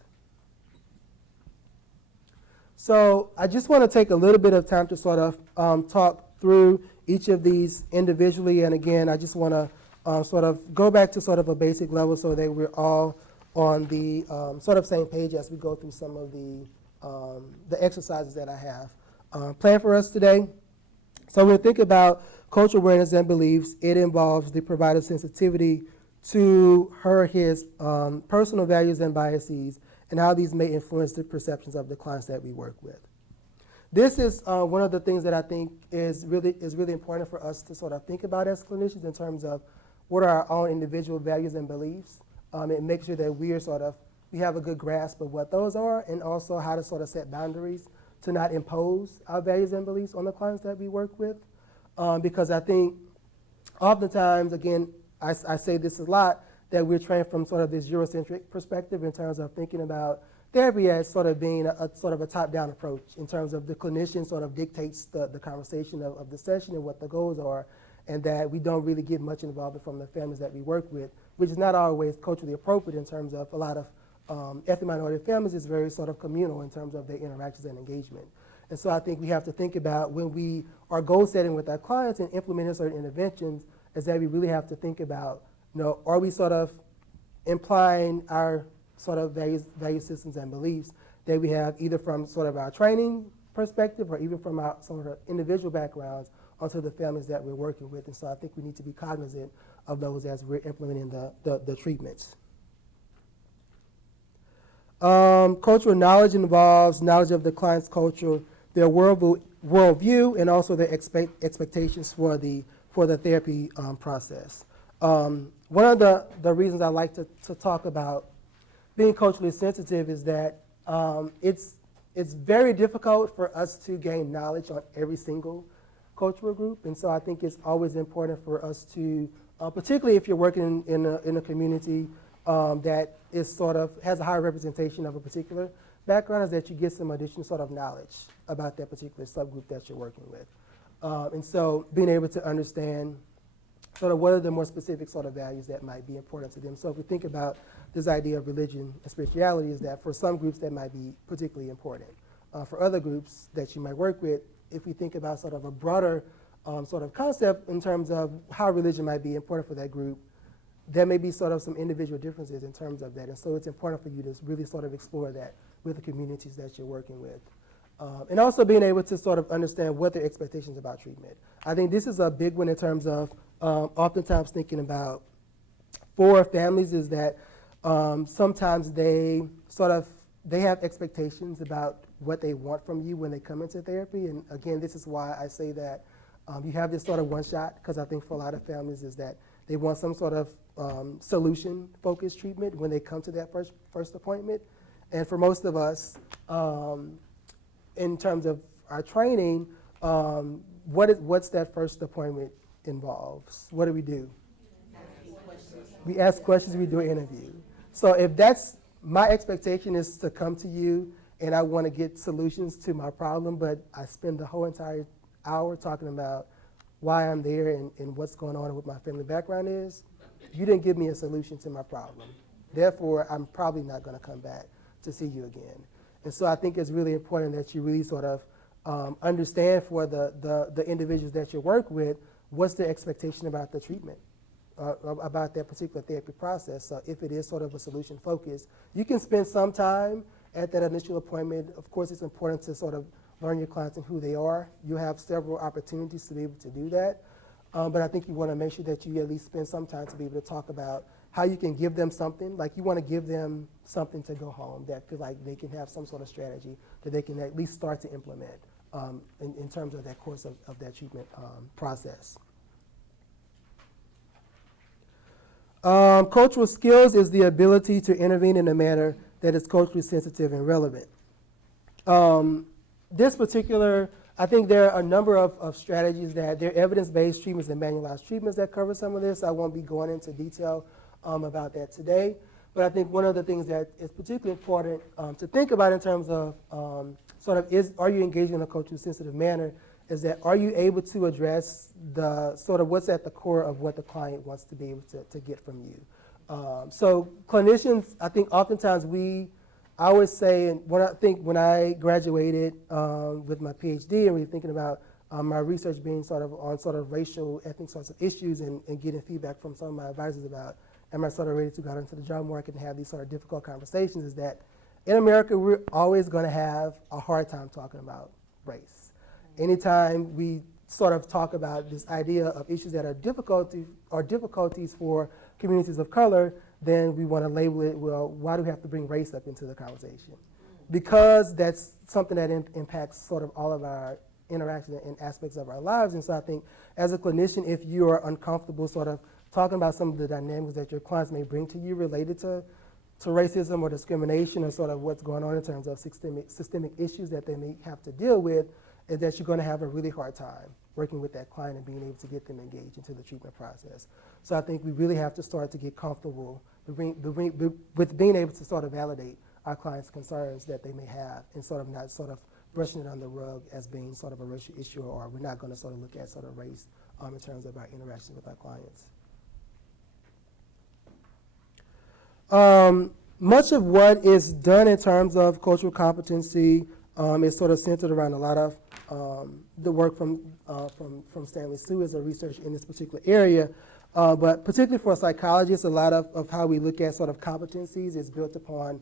So I just want to take a little bit of time to sort of talk through each of these individually, and again, I just want to sort of go back to sort of a basic level so that we're all on the sort of same page as we go through some of the exercises that I have planned for us today. So we'll think about cultural awareness and beliefs, it involves the provider's sensitivity to his personal values and biases and how these may influence the perceptions of the clients that we work with. This is one of the things that I think is really important for us to sort of think about as clinicians in terms of what are our own individual values and beliefs, and make sure that we have a good grasp of what those are, and also how to sort of set boundaries to not impose our values and beliefs on the clients that we work with. Because I think oftentimes, again, I say this a lot, that we're trained from sort of this Eurocentric perspective in terms of thinking about therapy as sort of being a sort of a top-down approach in terms of the clinician sort of dictates the conversation of the session and what the goals are, and that we don't really get much involvement from the families that we work with, which is not always culturally appropriate in terms of a lot of ethnic minority families is very sort of communal in terms of their interactions and engagement. And so I think we have to think about when we are goal setting with our clients and implementing certain interventions, is that we really have to think about, are we sort of implying our sort of value systems and beliefs that we have either from sort of our training perspective or even from our sort of individual backgrounds onto the families that we're working with. And so I think we need to be cognizant of those as we're implementing the treatments. Cultural knowledge involves knowledge of the client's culture, their worldview, and also their expectations for the therapy process. One of the reasons I like to talk about being culturally sensitive is that it's very difficult for us to gain knowledge on every single cultural group, and so I think it's always important for us to, particularly if you're working in a community that is sort of has a high representation of a particular background, is that you get some additional sort of knowledge about that particular subgroup that you're working with. And so being able to understand sort of what are the more specific sort of values that might be important to them. So if we think about this idea of religion and spirituality, is that for some groups that might be particularly important. For other groups that you might work with, if we think about sort of a broader sort of concept in terms of how religion might be important for that group, there may be sort of some individual differences in terms of that. And so it's important for you to really sort of explore that with the communities that you're working with. And also being able to sort of understand what their expectations about treatment. I think this is a big one in terms of oftentimes thinking about for families is that sometimes they have expectations about what they want from you when they come into therapy. And again, this is why I say that you have this sort of one shot, because I think for a lot of families is that they want some sort of solution-focused treatment when they come to that first appointment. And for most of us, in terms of our training, what's that first appointment involves? What do we do? We ask questions, we do an interview. So if that's my expectation is to come to you and I want to get solutions to my problem, but I spend the whole entire hour talking about why I'm there and what's going on and what my family background is, you didn't give me a solution to my problem. Therefore, I'm probably not going to come back to see you again. And so I think it's really important that you really sort of understand for the individuals that you work with, what's their expectation about the treatment, about that particular therapy process. So if it is sort of a solution focus, you can spend some time at that initial appointment. Of course, it's important to sort of learn your clients and who they are. You have several opportunities to be able to do that. But I think you want to make sure that you at least spend some time to be able to talk about how you can give them something, like you want to give them something to go home that feel like they can have some sort of strategy that they can at least start to implement in terms of that course of that treatment process. Cultural skills is the ability to intervene in a manner that is culturally sensitive and relevant. This particular, I think there are a number of strategies that there are evidence-based treatments and manualized treatments that cover some of this. I won't be going into detail about that today. But I think one of the things that is particularly important to think about in terms of are you engaging in a culturally sensitive manner, is that are you able to address the sort of what's at the core of what the client wants to be able to get from you. So clinicians, I think oftentimes I always say, and when I graduated with my PhD and we were thinking about my research being sort of on sort of racial, ethnic sorts of issues and getting feedback from some of my advisors about, am I sort of ready to go out into the job market and have these sort of difficult conversations, is that in America, we're always going to have a hard time talking about race. Anytime we sort of talk about this idea of issues that are difficulties for communities of color, then we want to label it, well, why do we have to bring race up into the conversation? Because that's something that impacts sort of all of our interactions and aspects of our lives. And so I think as a clinician, if you are uncomfortable sort of talking about some of the dynamics that your clients may bring to you related to racism or discrimination or sort of what's going on in terms of systemic issues that they may have to deal with, is that you're going to have a really hard time working with that client and being able to get them engaged into the treatment process. So I think we really have to start to get comfortable with being able to sort of validate our clients' concerns that they may have and sort of not sort of brushing it on the rug as being sort of a racial issue, or we're not going to sort of look at sort of race in terms of our interactions with our clients. Much of what is done in terms of cultural competency is sort of centered around a lot of the work from Stanley Sue as a researcher in this particular area. But particularly for psychologists, a lot of how we look at sort of competencies is built upon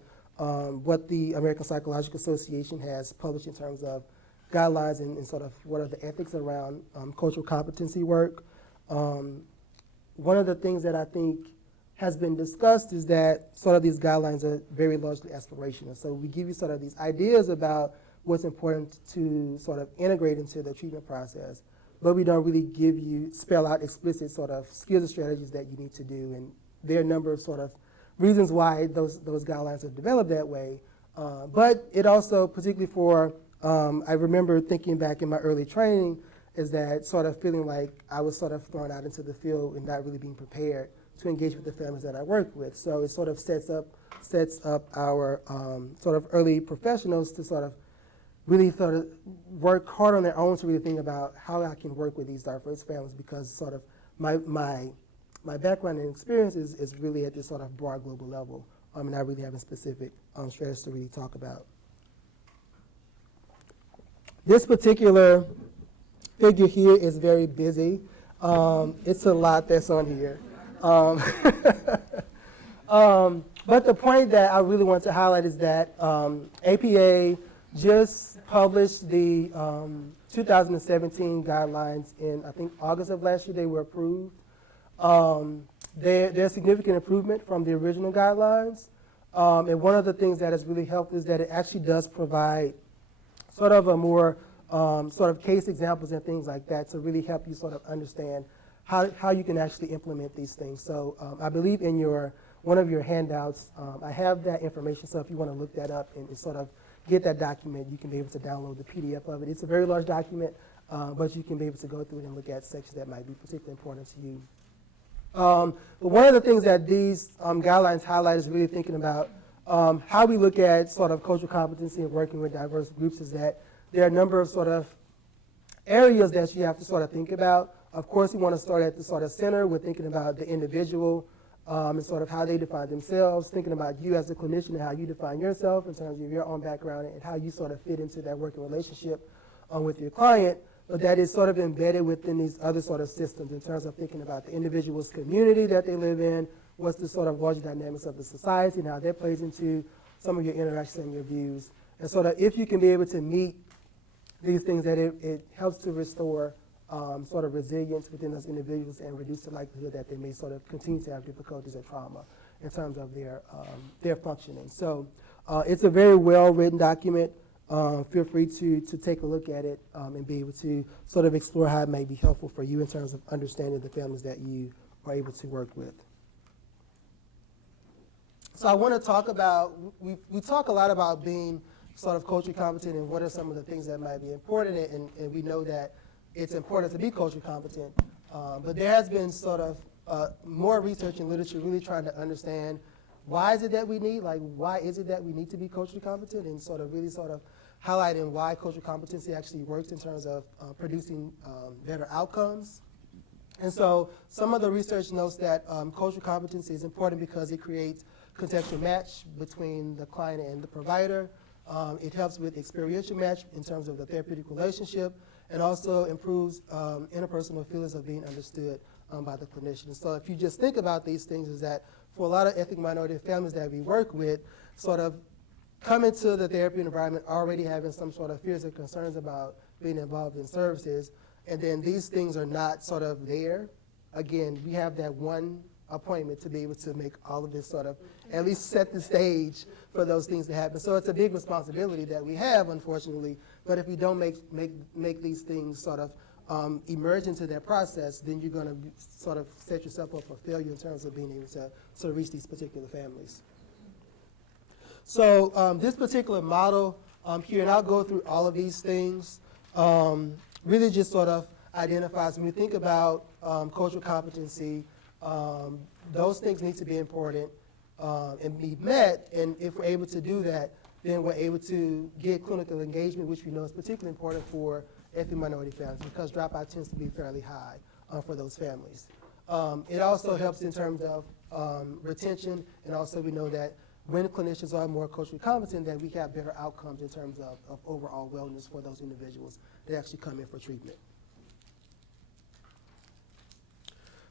what the American Psychological Association has published in terms of guidelines and sort of what are the ethics around cultural competency work. One of the things that I think has been discussed is that sort of these guidelines are very largely aspirational. So we give you sort of these ideas about what's important to sort of integrate into the treatment process, but we don't really spell out explicit sort of skills and strategies that you need to do. And there are a number of sort of reasons why those guidelines are developed that way. But it also, particularly for, I remember thinking back in my early training, is that sort of feeling like I was sort of thrown out into the field and not really being prepared to engage with the families that I work with. So it sort of sets up our sort of early professionals to sort of really sort of work hard on their own to really think about how I can work with these diverse families, because sort of my background and experience is really at this sort of broad global level, and not really having specific strategies to really talk about. This particular figure here is very busy. It's a lot that's on here. But the point that I really want to highlight is that APA just published the 2017 guidelines in, I think, August of last year. They were approved. There's significant improvement from the original guidelines. And one of the things that has really helped is that it actually does provide sort of a more sort of case examples and things like that to really help you sort of understand how you can actually implement these things. So I believe in one of your handouts, I have that information. So if you want to look that up and sort of get that document, you can be able to download the PDF of it. It's a very large document, but you can be able to go through it and look at sections that might be particularly important to you. But one of the things that these guidelines highlight is really thinking about how we look at sort of cultural competency and working with diverse groups, is that there are a number of sort of areas that you have to sort of think about. Of course, we want to start at the sort of center with thinking about the individual and sort of how they define themselves, thinking about you as a clinician and how you define yourself in terms of your own background and how you sort of fit into that working relationship with your client. But that is sort of embedded within these other sort of systems in terms of thinking about the individual's community that they live in, what's the sort of larger dynamics of the society and how that plays into some of your interactions and your views. And so that if you can be able to meet these things, that it helps to restore sort of resilience within those individuals and reduce the likelihood that they may sort of continue to have difficulties or trauma in terms of their functioning. So it's a very well-written document. Feel free to take a look at it and be able to sort of explore how it may be helpful for you in terms of understanding the families that you are able to work with. So I want to talk about, we talk a lot about being sort of culturally competent and what are some of the things that might be important, and we know that it's important to be culturally competent, but there has been sort of more research and literature really trying to understand why is it that we need to be culturally competent, and sort of really sort of highlighting why cultural competency actually works in terms of producing better outcomes. And so some of the research notes that cultural competency is important because it creates contextual match between the client and the provider. It helps with experiential match in terms of the therapeutic relationship, and also improves interpersonal feelings of being understood by the clinician. So if you just think about these things, is that for a lot of ethnic minority families that we work with, sort of come into the therapy environment already having some sort of fears or concerns about being involved in services, and then these things are not sort of there, again, we have that one appointment to be able to make all of this sort of, at least set the stage for those things to happen. So it's a big responsibility that we have, unfortunately, but if we don't make these things sort of emerge into that process, then you're gonna sort of set yourself up for failure in terms of being able to reach these particular families. So this particular model here, and I'll go through all of these things, really just sort of identifies, when we think about cultural competency, those things need to be important and be met, and if we're able to do that, then we're able to get clinical engagement, which we know is particularly important for ethnic minority families, because dropout tends to be fairly high for those families. It also helps in terms of retention, and also we know that when clinicians are more culturally competent, that we have better outcomes in terms of overall wellness for those individuals that actually come in for treatment.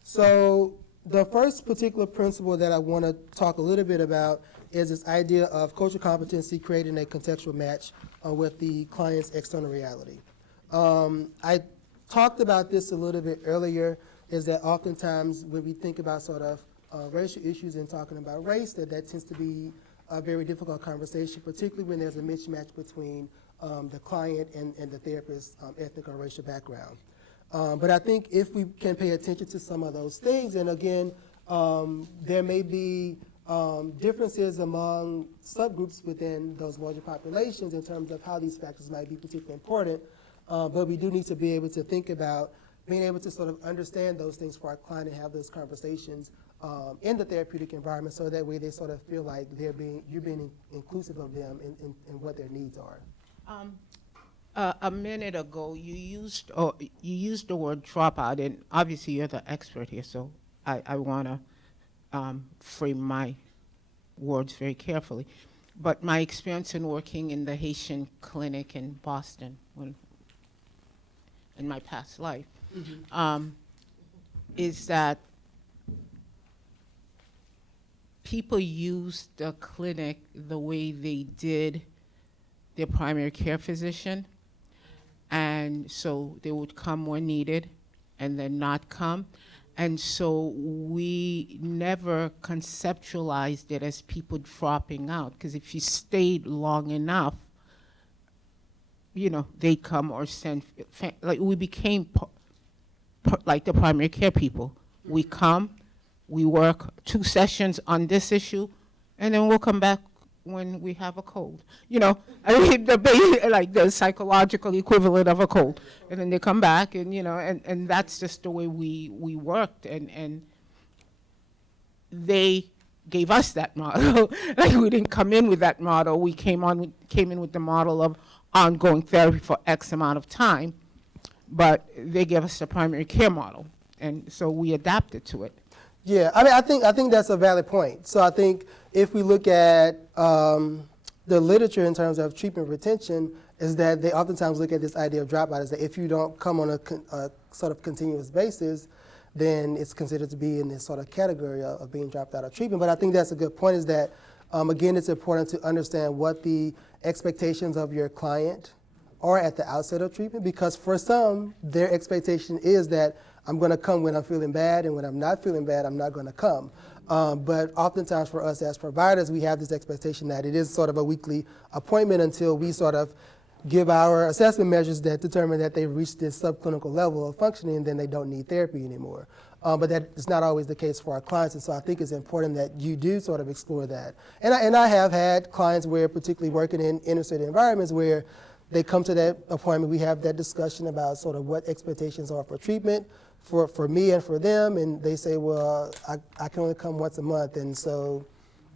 So the first particular principle that I want to talk a little bit about is this idea of cultural competency creating a contextual match with the client's external reality. I talked about this a little bit earlier, is that oftentimes when we think about sort of racial issues and talking about race, that tends to be a very difficult conversation, particularly when there's a mismatch between the client and the therapist's ethnic or racial background. But I think if we can pay attention to some of those things, and again, there may be differences among subgroups within those larger populations in terms of how these factors might be particularly important, but we do need to be able to think about being able to sort of understand those things for our client and have those conversations in the therapeutic environment, so that way they sort of feel like you're being inclusive of them and what their needs are. A minute ago, you used the word dropout, and obviously you're the expert here, so I want to frame my words very carefully. But my experience in working in the Haitian clinic in Boston, in my past life, is that people use the clinic the way they did their primary care physician. And so they would come when needed and then not come. And so we never conceptualized it as people dropping out, because if you stayed long enough, you know, they come or send, like we became like the primary care people. We come, we work 2 sessions on this issue, and then we'll come back when we have a cold. You know, I mean, like the psychological equivalent of a cold. And then they come back, and you know, and that's just the way we worked, and they gave us that model. Like we didn't come in with that model. We came in with the model of ongoing therapy for X amount of time, but they gave us the primary care model, and so we adapted to it. Yeah, I mean, I think that's a valid point. So I think if we look at the literature in terms of treatment retention, is that they oftentimes look at this idea of dropout as that if you don't come on a sort of continuous basis, then it's considered to be in this sort of category of being dropped out of treatment. But I think that's a good point, is that, again, it's important to understand what the expectations of your client are at the outset of treatment, because for some, their expectation is that I'm going to come when I'm feeling bad, and when I'm not feeling bad, I'm not going to come. But oftentimes for us as providers, we have this expectation that it is sort of a weekly appointment until we sort of give our assessment measures that determine that they've reached this subclinical level of functioning, and then they don't need therapy anymore. But that is not always the case for our clients, and so I think it's important that you do sort of explore that. And I have had clients where, particularly working in inner city environments, where they come to that appointment, we have that discussion about sort of what expectations are for treatment, for me and for them, and they say, well, I can only come once a month, and so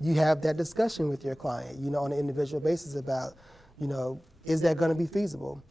you have that discussion with your client, you know, on an individual basis about, you know, is that going to be feasible?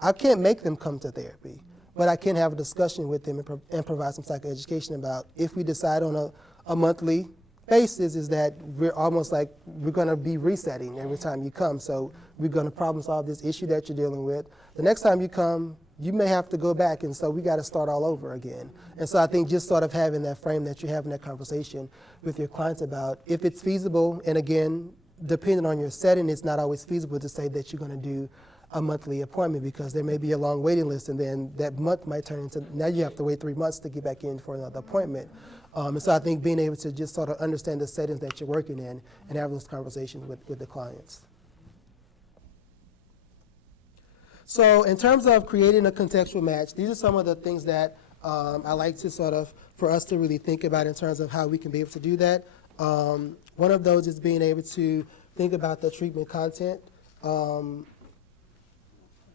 I can't make them come to therapy, but I can have a discussion with them and provide some psychoeducation about, if we decide on a monthly basis, is that we're almost like we're going to be resetting every time you come. So we're going to problem solve this issue that you're dealing with. The next time you come, you may have to go back, and so we got to start all over again. And so I think just sort of having that frame, that you're having that conversation with your clients about if it's feasible, and again, depending on your setting, it's not always feasible to say that you're going to do a monthly appointment because there may be a long waiting list, and then that month might turn into, now you have to wait 3 months to get back in for another appointment. And so I think being able to just sort of understand the settings that you're working in and have those conversations with the clients. So in terms of creating a contextual match, these are some of the things that I like to sort of, for us to really think about in terms of how we can be able to do that. One of those is being able to think about the treatment content.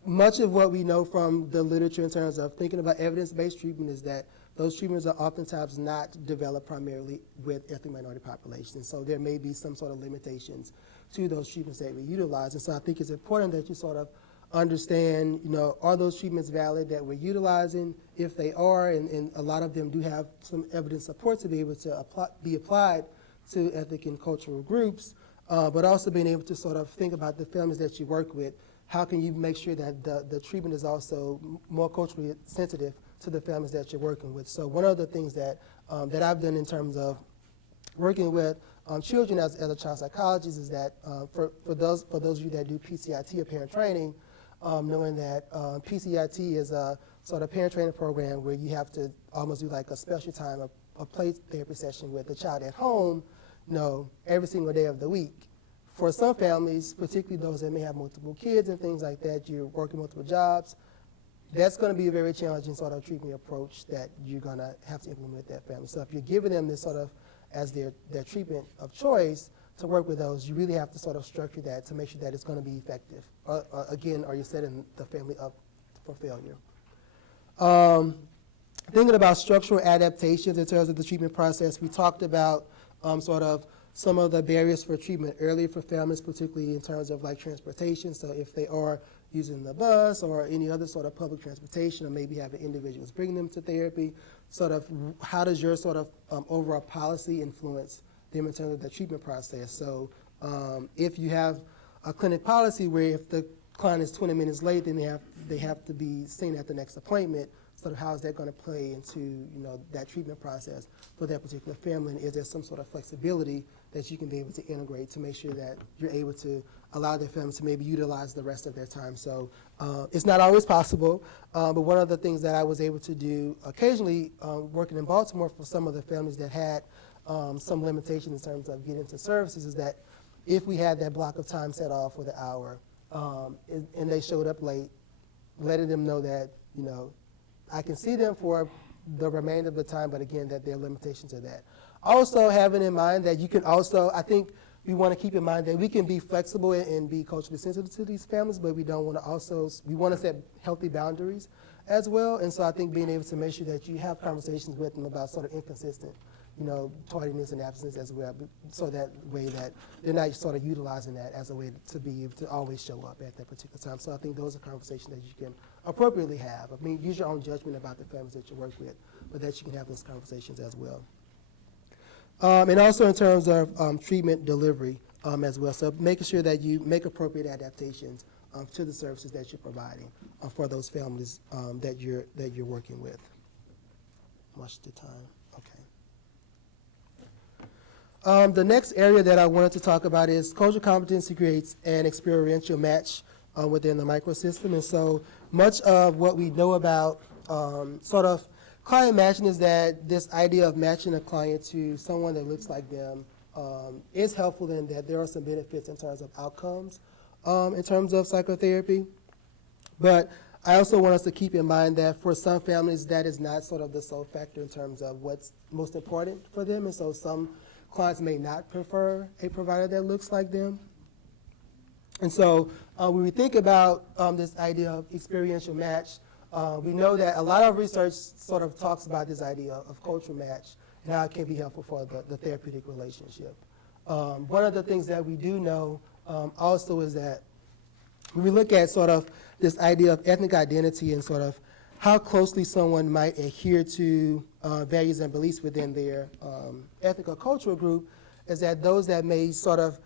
Much of what we know from the literature in terms of thinking about evidence-based treatment is that those treatments are oftentimes not developed primarily with ethnic minority populations. So there may be some sort of limitations to those treatments that we utilize. And so I think it's important that you sort of understand, are those treatments valid that we're utilizing? If they are, and a lot of them do have some evidence support to be able to be applied to ethnic and cultural groups, but also being able to sort of think about the families that you work with. How can you make sure that the treatment is also more culturally sensitive to the families that you're working with? So one of the things that I've done in terms of working with children as a child psychologist is that for those of you that do PCIT or parent training, knowing that PCIT is a sort of parent training program where you have to almost do like a special time, a play therapy session with the child at home, every single day of the week. For some families, particularly those that may have multiple kids and things like that, you're working multiple jobs, that's going to be a very challenging sort of treatment approach that you're going to have to implement with that family. So if you're giving them this sort of as their treatment of choice to work with those, you really have to sort of structure that to make sure that it's going to be effective. Again, are you setting the family up for failure? Thinking about structural adaptations in terms of the treatment process, we talked about sort of some of the barriers for treatment earlier for families, particularly in terms of like transportation. So if they are using the bus or any other sort of public transportation, or maybe having individuals bringing them to therapy, sort of how does your sort of overall policy influence them in terms of the treatment process? So if you have a clinic policy where if the client is 20 minutes late, then they have to be seen at the next appointment, sort of how is that going to play into that treatment process for that particular family? And is there some sort of flexibility that you can be able to integrate to make sure that you're able to allow their family to maybe utilize the rest of their time? So it's not always possible, but one of the things that I was able to do occasionally working in Baltimore for some of the families that had some limitations in terms of getting to services is that if we had that block of time set off for the hour and they showed up late, letting them know that, I can see them for the remainder of the time, but again, that there are limitations to that. Also having in mind that you can also, I think we want to keep in mind that we can be flexible and be culturally sensitive to these families, but we don't want to also, we want to set healthy boundaries as well. And so I think being able to make sure that you have conversations with them about sort of inconsistent, tardiness and absence as well, so that way that they're not sort of utilizing that as a way to be able to always show up at that particular time. So I think those are conversations that you can appropriately have. I mean, use your own judgment about the families that you work with, but that you can have those conversations as well. And also in terms of treatment delivery as well. So making sure that you make appropriate adaptations to the services that you're providing for those families that you're working with. Watch the time. Okay. The next area that I wanted to talk about is cultural competency creates an experiential match within the microsystem. And so much of what we know about sort of client matching is that this idea of matching a client to someone that looks like them is helpful in that there are some benefits in terms of outcomes in terms of psychotherapy. But I also want us to keep in mind that for some families, that is not sort of the sole factor in terms of what's most important for them. And so some clients may not prefer a provider that looks like them. And so when we think about this idea of experiential match, we know that a lot of research sort of talks about this idea of cultural match and how it can be helpful for the therapeutic relationship. One of the things that we do know also is that when we look at sort of this idea of ethnic identity and sort of how closely someone might adhere to values and beliefs within their ethnic or cultural group, is that those that may sort of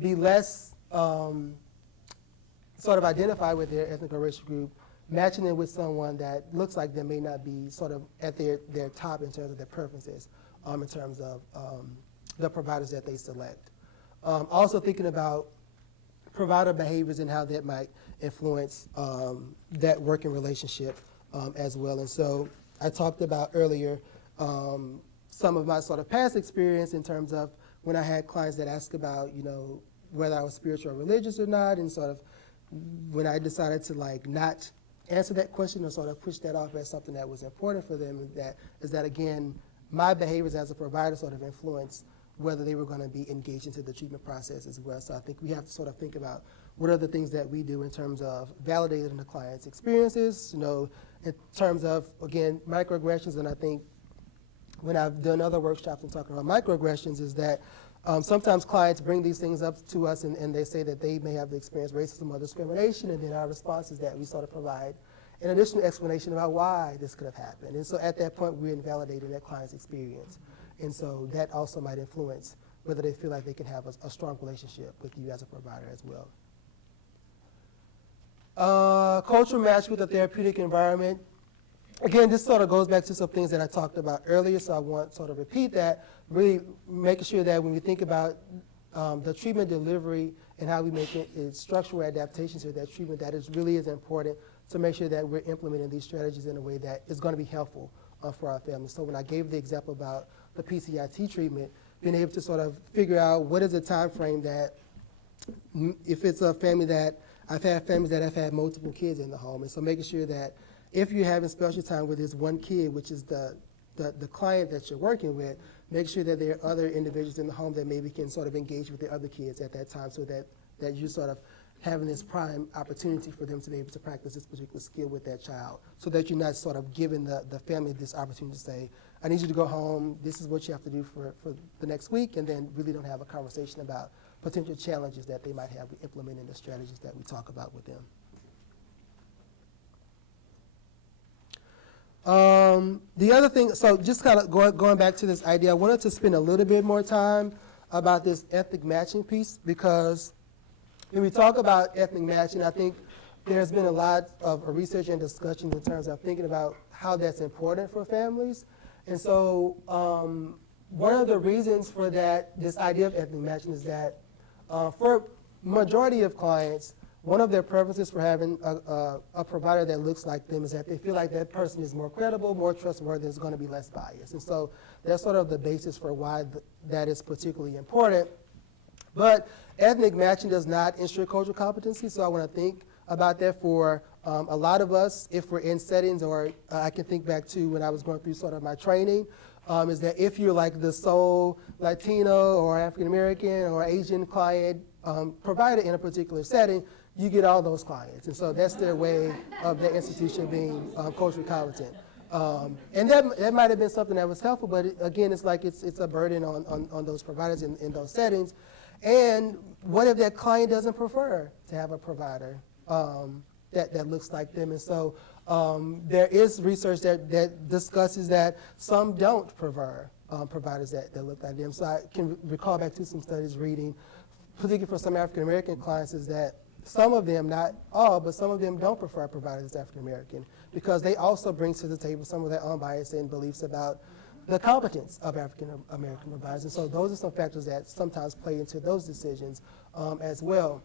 be less sort of identified with their ethnic or racial group, matching it with someone that looks like them may not be sort of at their top in terms of their preferences, in terms of the providers that they select. Also thinking about provider behaviors and how that might influence that working relationship as well. And so I talked about earlier some of my sort of past experience in terms of when I had clients that asked about, you know, whether I was spiritual or religious or not, and sort of when I decided to like not answer that question or sort of push that off as something that was important for them, is that again, my behaviors as a provider sort of influence whether they were going to be engaged into the treatment process as well. So I think we have to sort of think about what are the things that we do in terms of validating the client's experiences, you know, in terms of, again, microaggressions. And I think when I've done other workshops and talking about microaggressions is that sometimes clients bring these things up to us and they say that they may have experienced racism or discrimination, and then our response is that we sort of provide an additional explanation about why this could have happened. And so at that point, we're invalidating that client's experience. And so that also might influence whether they feel like they can have a strong relationship with you as a provider as well. Cultural match with a therapeutic environment. Again, this sort of goes back to some things that I talked about earlier, so I want to sort of repeat that, really making sure that when we think about the treatment delivery and how we make it structural adaptations to that treatment, that is really is important to make sure that we're implementing these strategies in a way that is going to be helpful for our families. So when I gave the example about the PCIT treatment, being able to sort of figure out what is the time frame that, if it's a family that, I've had families that have had multiple kids in the home, and so making sure that if you're having special time with this one kid, which is the client that you're working with, make sure that there are other individuals in the home that maybe can sort of engage with the other kids at that time, so that you sort of having this prime opportunity for them to be able to practice this particular skill with that child, so that you're not sort of giving the family this opportunity to say, I need you to go home, this is what you have to do for the next week, and then really don't have a conversation about potential challenges that they might have with implementing the strategies that we talk about with them. The other thing, so just kind of going back to this idea, I wanted to spend a little bit more time about this ethnic matching piece, because when we talk about ethnic matching, I think there's been a lot of research and discussion in terms of thinking about how that's important for families. And so one of the reasons for that, this idea of ethnic matching, is that for majority of clients, one of their preferences for having a provider that looks like them is that they feel like that person is more credible, more trustworthy, is going to be less biased. And so that's sort of the basis for why that is particularly important. But ethnic matching does not ensure cultural competency, so I want to think about that for a lot of us, if we're in settings, or I can think back to when I was going through sort of my training, is that if you're like the sole Latino or African American or Asian client provider in a particular setting, you get all those clients. And so that's their way of the institution being culturally competent. And that might have been something that was helpful, but again, it's like it's a burden on those providers in those settings. And what if that client doesn't prefer to have a provider that looks like them? And so there is research that discusses that some don't prefer providers that look like them. So I can recall back to some studies reading, particularly for some African American clients, is that some of them, not all, but some of them don't prefer providers as African American, because they also bring to the table some of their own bias and beliefs about the competence of African American providers. And so those are some factors that sometimes play into those decisions as well.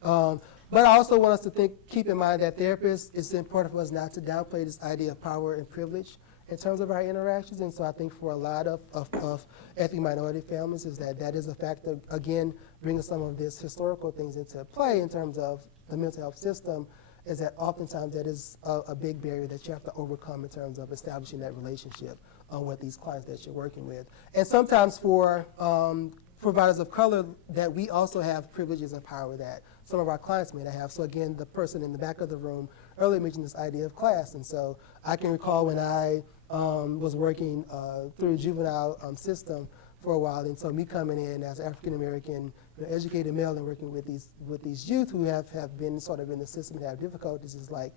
But I also want us to keep in mind that therapists, it's important for us not to downplay this idea of power and privilege in terms of our interactions. And so I think for a lot of ethnic minority families is that is a factor, again, bringing some of these historical things into play in terms of the mental health system, is that oftentimes that is a big barrier that you have to overcome in terms of establishing that relationship with these clients that you're working with. And sometimes for providers of color, that we also have privileges and power that some of our clients may not have. So again, the person in the back of the room earlier mentioned this idea of class. And so I can recall when I was working through the juvenile system for a while, and so me coming in as African American, educated male, and working with these youth who have been sort of in the system and have difficulties, is like,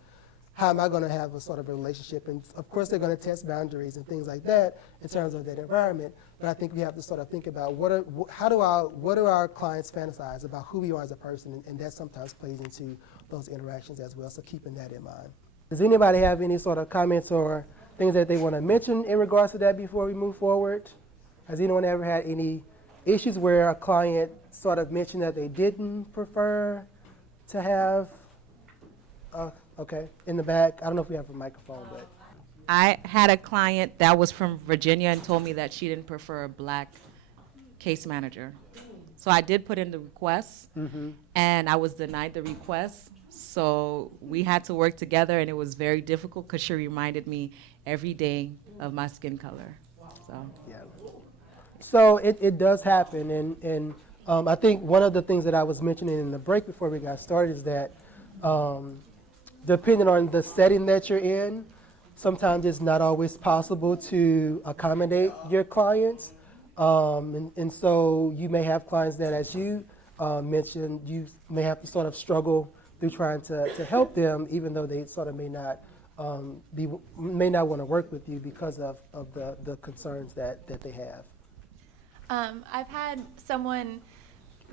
how am I going to have a sort of a relationship? And of course, they're going to test boundaries and things like that in terms of that environment. But I think we have to sort of think about what do our clients fantasize about who we are as a person, and that sometimes plays into those interactions as well. So keeping that in mind. Does anybody have any sort of comments or things that they want to mention in regards to that before we move forward? Has anyone ever had any issues where a client sort of mentioned that they didn't prefer to have, okay, in the back. I don't know if we have a microphone, but. I had a client that was from Virginia and told me that she didn't prefer a black case manager. So I did put in the request, and I was denied the request. So we had to work together, and it was very difficult because she reminded me every day of my skin color. So. Yeah. So it does happen, and I think one of the things that I was mentioning in the break before we got started is that depending on the setting that you're in, sometimes it's not always possible to accommodate your clients. And so you may have clients that, as you mentioned, you may have to sort of struggle through trying to help them, even though they sort of may not want to work with you because of the concerns that they have. I've had someone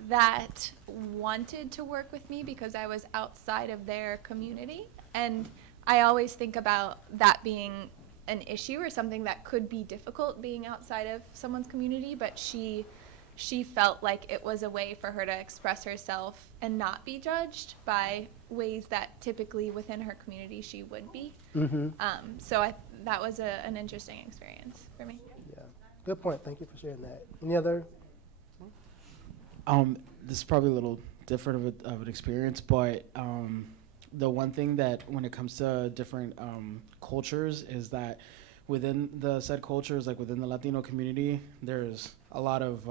that wanted to work with me because I was outside of their community, and I always think about that being an issue or something that could be difficult being outside of someone's community, but she felt like it was a way for her to express herself and not be judged by ways that typically within her community she would be. So that was an interesting experience for me. Yeah, good point. Thank you for sharing that. Any other? This is probably a little different of an experience, but the one thing that when it comes to different cultures is that within the said cultures, like within the Latino community, there's a lot of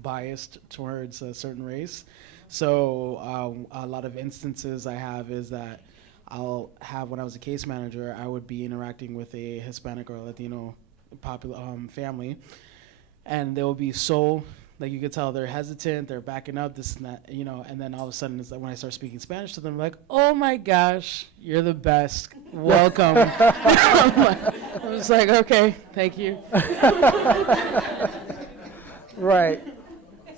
bias towards a certain race. So a lot of instances I have is that I'll have, when I was a case manager, I would be interacting with a Hispanic or Latino family, and they will be so, like you could tell they're hesitant, they're backing up, this and that, you know, and then all of a sudden it's like when I start speaking Spanish to them, like, oh my gosh, you're the best, welcome. I'm just like, okay, thank you. Right.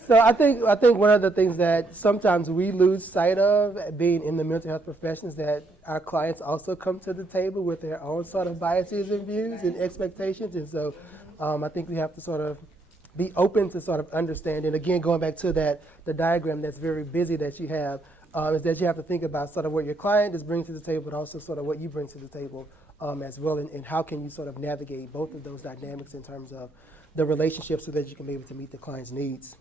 So I think one of the things that sometimes we lose sight of being in the mental health profession is that our clients also come to the table with their own sort of biases and views and expectations, and so I think we have to sort of be open to sort of understand. And again, going back to the diagram that's very busy that you have, is that you have to think about sort of what your client is bringing to the table, but also sort of what you bring to the table as well, and how can you sort of navigate both of those dynamics in terms of the relationship so that you can be able to meet the client's needs.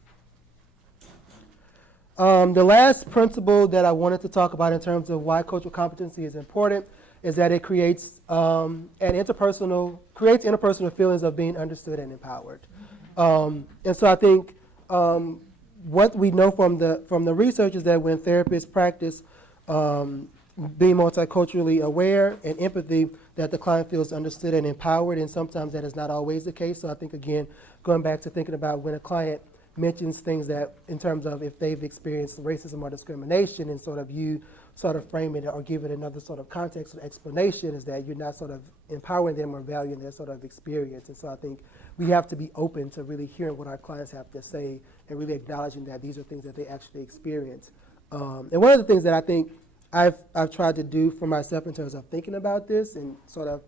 The last principle that I wanted to talk about in terms of why cultural competency is important is that it creates interpersonal feelings of being understood and empowered. And so I think what we know from the research is that when therapists practice being multiculturally aware and empathy, that the client feels understood and empowered, and sometimes that is not always the case. So I think, again, going back to thinking about when a client mentions things that in terms of if they've experienced racism or discrimination, and sort of you sort of frame it or give it another sort of context or explanation, is that you're not sort of empowering them or valuing their sort of experience. And so I think we have to be open to really hearing what our clients have to say and really acknowledging that these are things that they actually experience. And one of the things that I think I've tried to do for myself in terms of thinking about this and sort of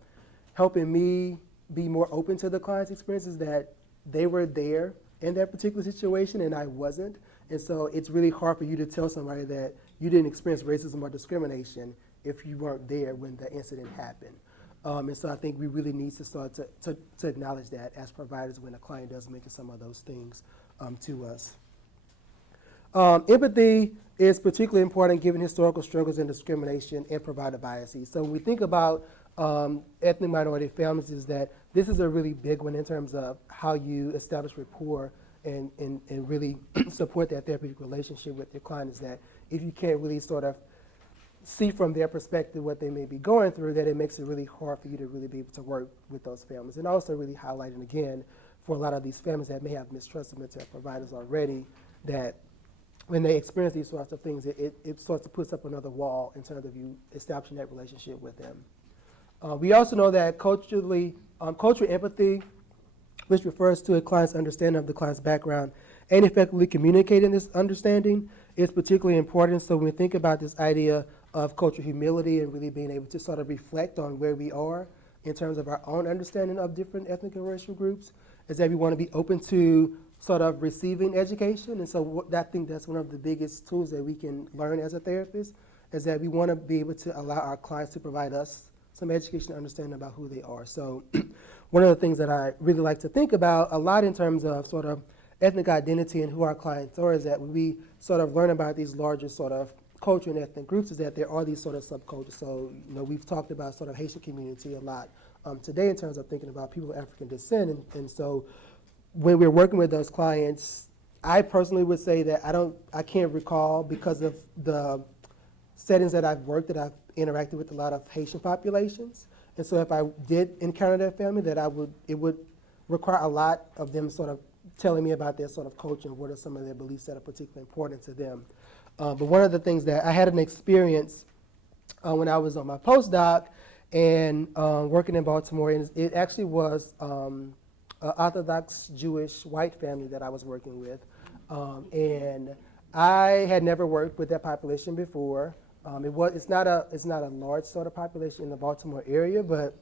helping me be more open to the client's experience is that they were there in that particular situation and I wasn't. And so it's really hard for you to tell somebody that you didn't experience racism or discrimination if you weren't there when the incident happened. And so I think we really need to start to acknowledge that as providers when a client does mention some of those things to us. Empathy is particularly important given historical struggles and discrimination and provider biases. So when we think about ethnic minority families, is that this is a really big one in terms of how you establish rapport and really support that therapeutic relationship with your client, is that if you can't really sort of see from their perspective what they may be going through, that it makes it really hard for you to really be able to work with those families. And also really highlighting again for a lot of these families that may have mistrust of mental health providers already, that when they experience these sorts of things, it starts to put up another wall in terms of you establishing that relationship with them. We also know that cultural empathy, which refers to a client's understanding of the client's background and effectively communicating this understanding, is particularly important. So when we think about this idea of cultural humility and really being able to sort of reflect on where we are in terms of our own understanding of different ethnic and racial groups, is that we want to be open to sort of receiving education. And so I think that's one of the biggest tools that we can learn as a therapist, is that we want to be able to allow our clients to provide us some education and understanding about who they are. So one of the things that I really like to think about a lot in terms of sort of ethnic identity and who our clients are is that when we sort of learn about these larger sort of culture and ethnic groups is that there are these sort of subcultures. So, we've talked about sort of Haitian community a lot today in terms of thinking about people of African descent. And so when we're working with those clients, I personally would say that I can't recall, because of the settings that I've worked, that I've interacted with a lot of Haitian populations. And so if I did encounter that family, that it would require a lot of them sort of telling me about their sort of culture and what are some of their beliefs that are particularly important to them. But one of the things that I had an experience when I was on my postdoc and working in Baltimore, and it actually was an Orthodox Jewish white family that I was working with. And I had never worked with that population before. It's not a large sort of population in the Baltimore area, but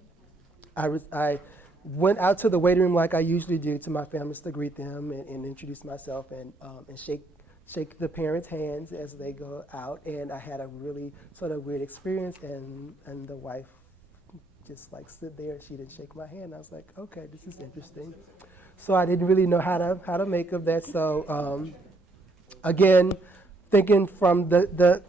I went out to the waiting room like I usually do to my families to greet them and introduce myself and shake the parents' hands as they go out. And I had a really sort of weird experience, and the wife just like stood there. She didn't shake my hand. I was like, okay, this is interesting. So I didn't really know how to make of that. So again, thinking from the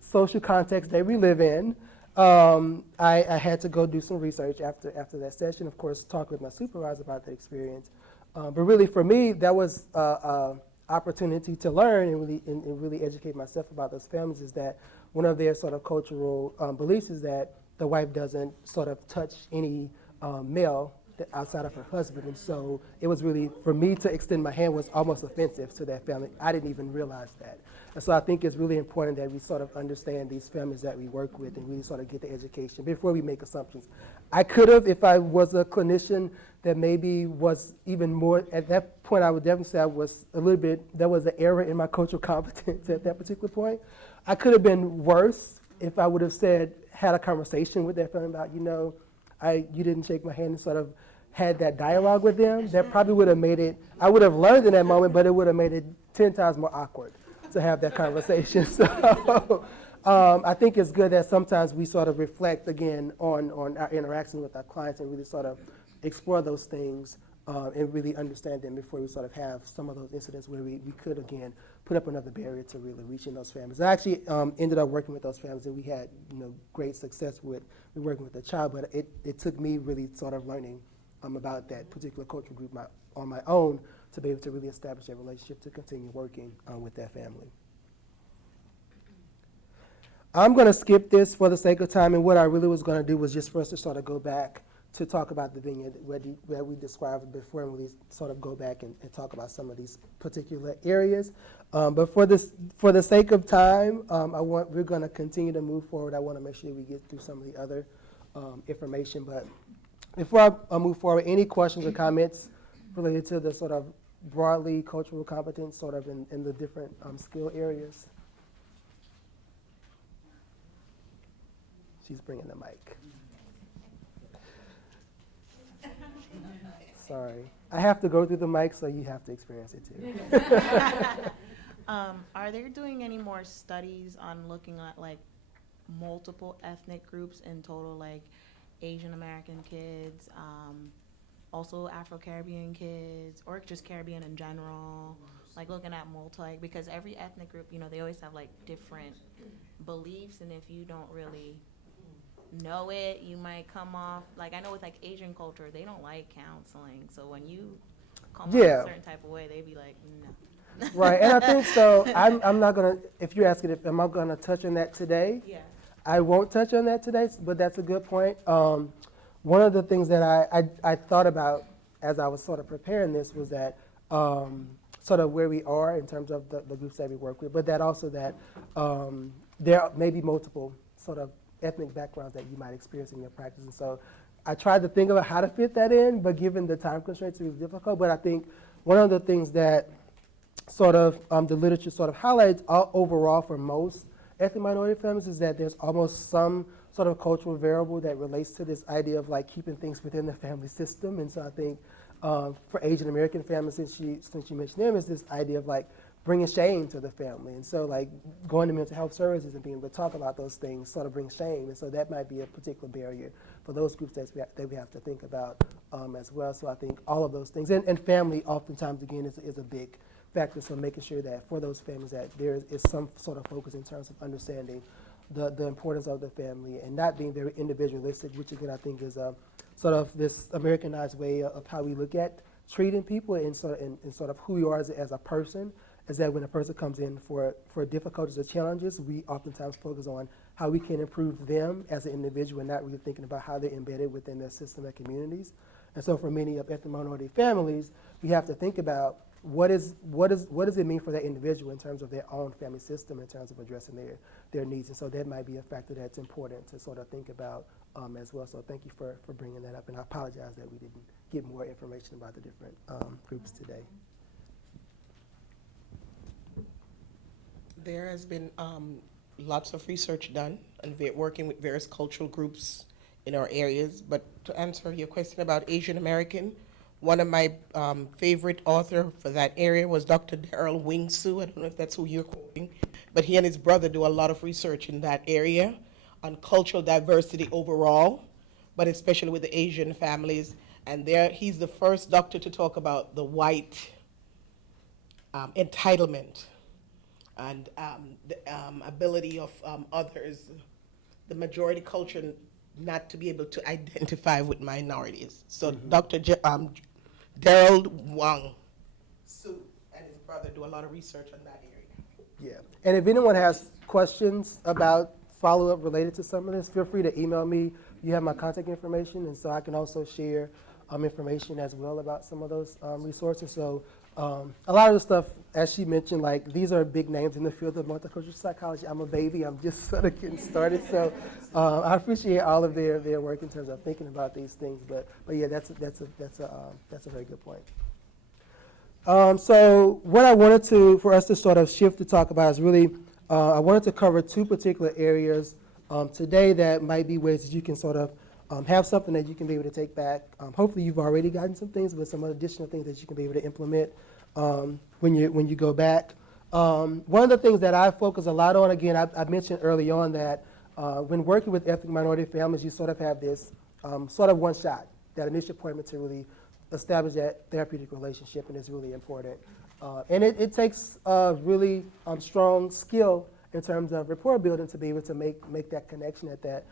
social context that we live in, I had to go do some research after that session. Of course, talk with my supervisor about that experience. But really, for me, that was opportunity to learn and really educate myself about those families. Is that one of their sort of cultural beliefs is that the wife doesn't sort of touch any male outside of her husband. And so it was really, for me to extend my hand was almost offensive to that family. I didn't even realize that. And so I think it's really important that we sort of understand these families that we work with and really sort of get the education before we make assumptions. I could have, if I was a clinician that maybe was even more, at that point I would definitely say I was a little bit, there was an error in my cultural competence at that particular point. I could have been worse if I would have had a conversation with that family about, you didn't shake my hand, and sort of had that dialogue with them. That probably would have made it, I would have learned in that moment, but it would have made it 10 times more awkward to have that conversation. So I think it's good that sometimes we sort of reflect again on our interaction with our clients and really sort of explore those things and really understand them before we sort of have some of those incidents where we could again put up another barrier to really reaching those families. I actually ended up working with those families, and we had great success with working with the child, but it took me really sort of learning about that particular cultural group on my own to be able to really establish a relationship to continue working with that family. I'm going to skip this for the sake of time, and what I really was going to do was just for us to sort of go back to talk about the vineyard where we described before, and really sort of go back and talk about some of these particular areas. But for the sake of time, we're going to continue to move forward. I want to make sure we get through some of the other information. But before I move forward, any questions or comments related to the sort of broadly cultural competence sort of in the different skill areas? She's bringing the mic. Sorry. I have to go through the mic, so you have to experience it too. Are they doing any more studies on looking at like multiple ethnic groups in total, like Asian American kids, also Afro-Caribbean kids, or just Caribbean in general, like looking at because every ethnic group, they always have like different beliefs, and if you don't really know it, you might come off, like I know with like Asian culture, they don't like counseling, so when you come off a certain type of way, they be like, no. Right, and I think so, I'm not gonna, if you're asking if am I gonna touch on that today? Yeah. I won't touch on that today, but that's a good point. One of the things that I thought about as I was sort of preparing this was that sort of where we are in terms of the groups that we work with, but that also that there may be multiple sort of ethnic backgrounds that you might experience in your practice. And so I tried to think about how to fit that in, but given the time constraints, it was difficult. But I think one of the things that sort of the literature sort of highlights overall for most ethnic minority families is that there's almost some sort of cultural variable that relates to this idea of like keeping things within the family system. And so I think for Asian American families, since you mentioned them, is this idea of like bringing shame to the family. And so like going to mental health services and being able to talk about those things sort of brings shame. And so that might be a particular barrier for those groups that we have to think about as well. So I think all of those things, and family oftentimes again is a big factor. So making sure that for those families that there is some sort of focus in terms of understanding the importance of the family and not being very individualistic, which again I think is a sort of this Americanized way of how we look at treating people and sort of who you are as a person. Is that when a person comes in for difficulties or challenges, we oftentimes focus on how we can improve them as an individual and not really thinking about how they're embedded within their system and communities. And so for many of ethnic minority families, we have to think about what does it mean for that individual in terms of their own family system, in terms of addressing their needs. And so that might be a factor that's important to sort of think about as well. So thank you for bringing that up. And I apologize that we didn't get more information about the different groups today. There has been lots of research done and working with various cultural groups in our areas. But to answer your question about Asian American, one of my favorite author for that area was Dr. Daryl Wingsu. I don't know if that's who you're quoting, but he and his brother do a lot of research in that area on cultural diversity overall, but especially with the Asian families. And he's the first doctor to talk about the white entitlement and the ability of others, the majority culture, not to be able to identify with minorities. So Dr. Daryl Wang Su and his brother do a lot of research on that area. Yeah, and if anyone has questions about follow-up related to some of this, feel free to email me. You have my contact information, and so I can also share information as well about some of those resources. So a lot of the stuff, as she mentioned, like these are big names in the field of multicultural psychology. I'm a baby. I'm just sort of getting started. So I appreciate all of their work in terms of thinking about these things. But yeah, that's a very good point. So what I wanted for us to sort of shift to talk about is really, I wanted to cover two particular areas today that might be ways that you can sort of have something that you can be able to take back. Hopefully you've already gotten some things, but some additional things that you can be able to implement when you go back. One of the things that I focus a lot on, again, I mentioned early on that when working with ethnic minority families, you sort of have this sort of one shot, that initial appointment to really establish that therapeutic relationship, and it's really important. And it takes a really strong skill in terms of rapport building to be able to make that connection at that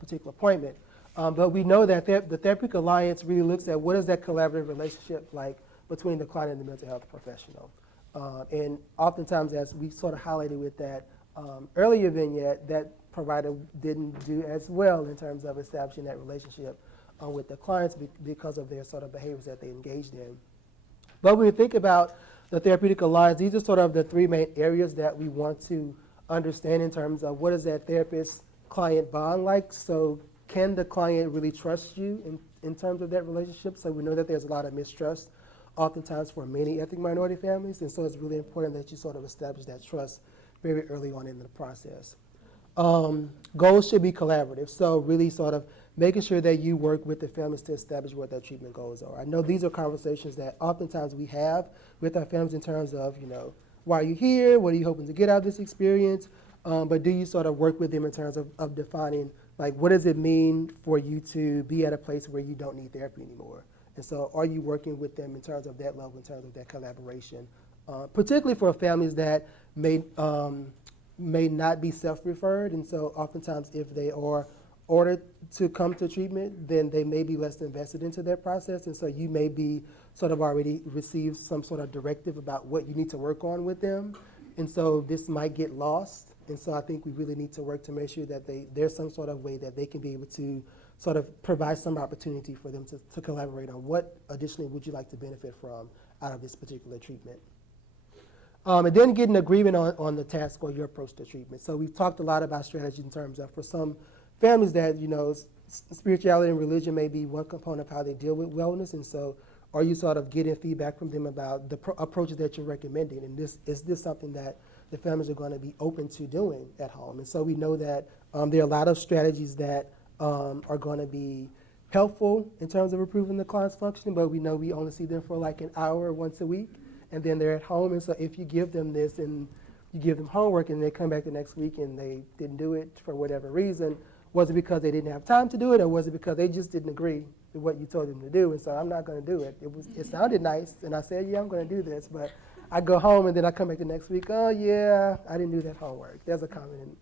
particular appointment. But we know that the Therapeutic Alliance really looks at what is that collaborative relationship like between the client and the mental health professional. And oftentimes, as we sort of highlighted with that earlier vignette, that provider didn't do as well in terms of establishing that relationship with the clients because of their sort of behaviors that they engaged in. But when we think about the Therapeutic Alliance, these are sort of the three main areas that we want to understand in terms of what is that therapist-client bond like. So can the client really trust you in terms of that relationship? So we know that there's a lot of mistrust oftentimes for many ethnic minority families, and so it's really important that you sort of establish that trust very early on in the process. Goals should be collaborative, so really sort of making sure that you work with the families to establish what their treatment goals are. I know these are conversations that oftentimes we have with our families in terms of, why are you here? What are you hoping to get out of this experience? But do you sort of work with them in terms of defining, like, what does it mean for you to be at a place where you don't need therapy anymore? And so are you working with them in terms of that level, in terms of that collaboration? Particularly for families that may not be self-referred, and so oftentimes if they are ordered to come to treatment, then they may be less invested into their process, and so you may be sort of already received some sort of directive about what you need to work on with them, and so this might get lost, and so I think we really need to work to make sure that there's some sort of way that they can be able to sort of provide some opportunity for them to collaborate on what additionally would you like to benefit from out of this particular treatment. And then getting agreement on the task or your approach to treatment. So we've talked a lot about strategy in terms of, for some families that, spirituality and religion may be one component of how they deal with wellness, and so are you sort of getting feedback from them about the approaches that you're recommending, and is this something that the families are going to be open to doing at home? And so we know that there are a lot of strategies that are going to be helpful in terms of improving the client's functioning, but we know we only see them for like an hour once a week, and then they're at home. And so if you give them this and you give them homework and they come back the next week and they didn't do it for whatever reason, was it because they didn't have time to do it, or was it because they just didn't agree with what you told them to do? And so I'm not going to do it. It sounded nice, and I said, yeah, I'm going to do this, but I go home and then I come back the next week, oh yeah, I didn't do that homework. There's a comment.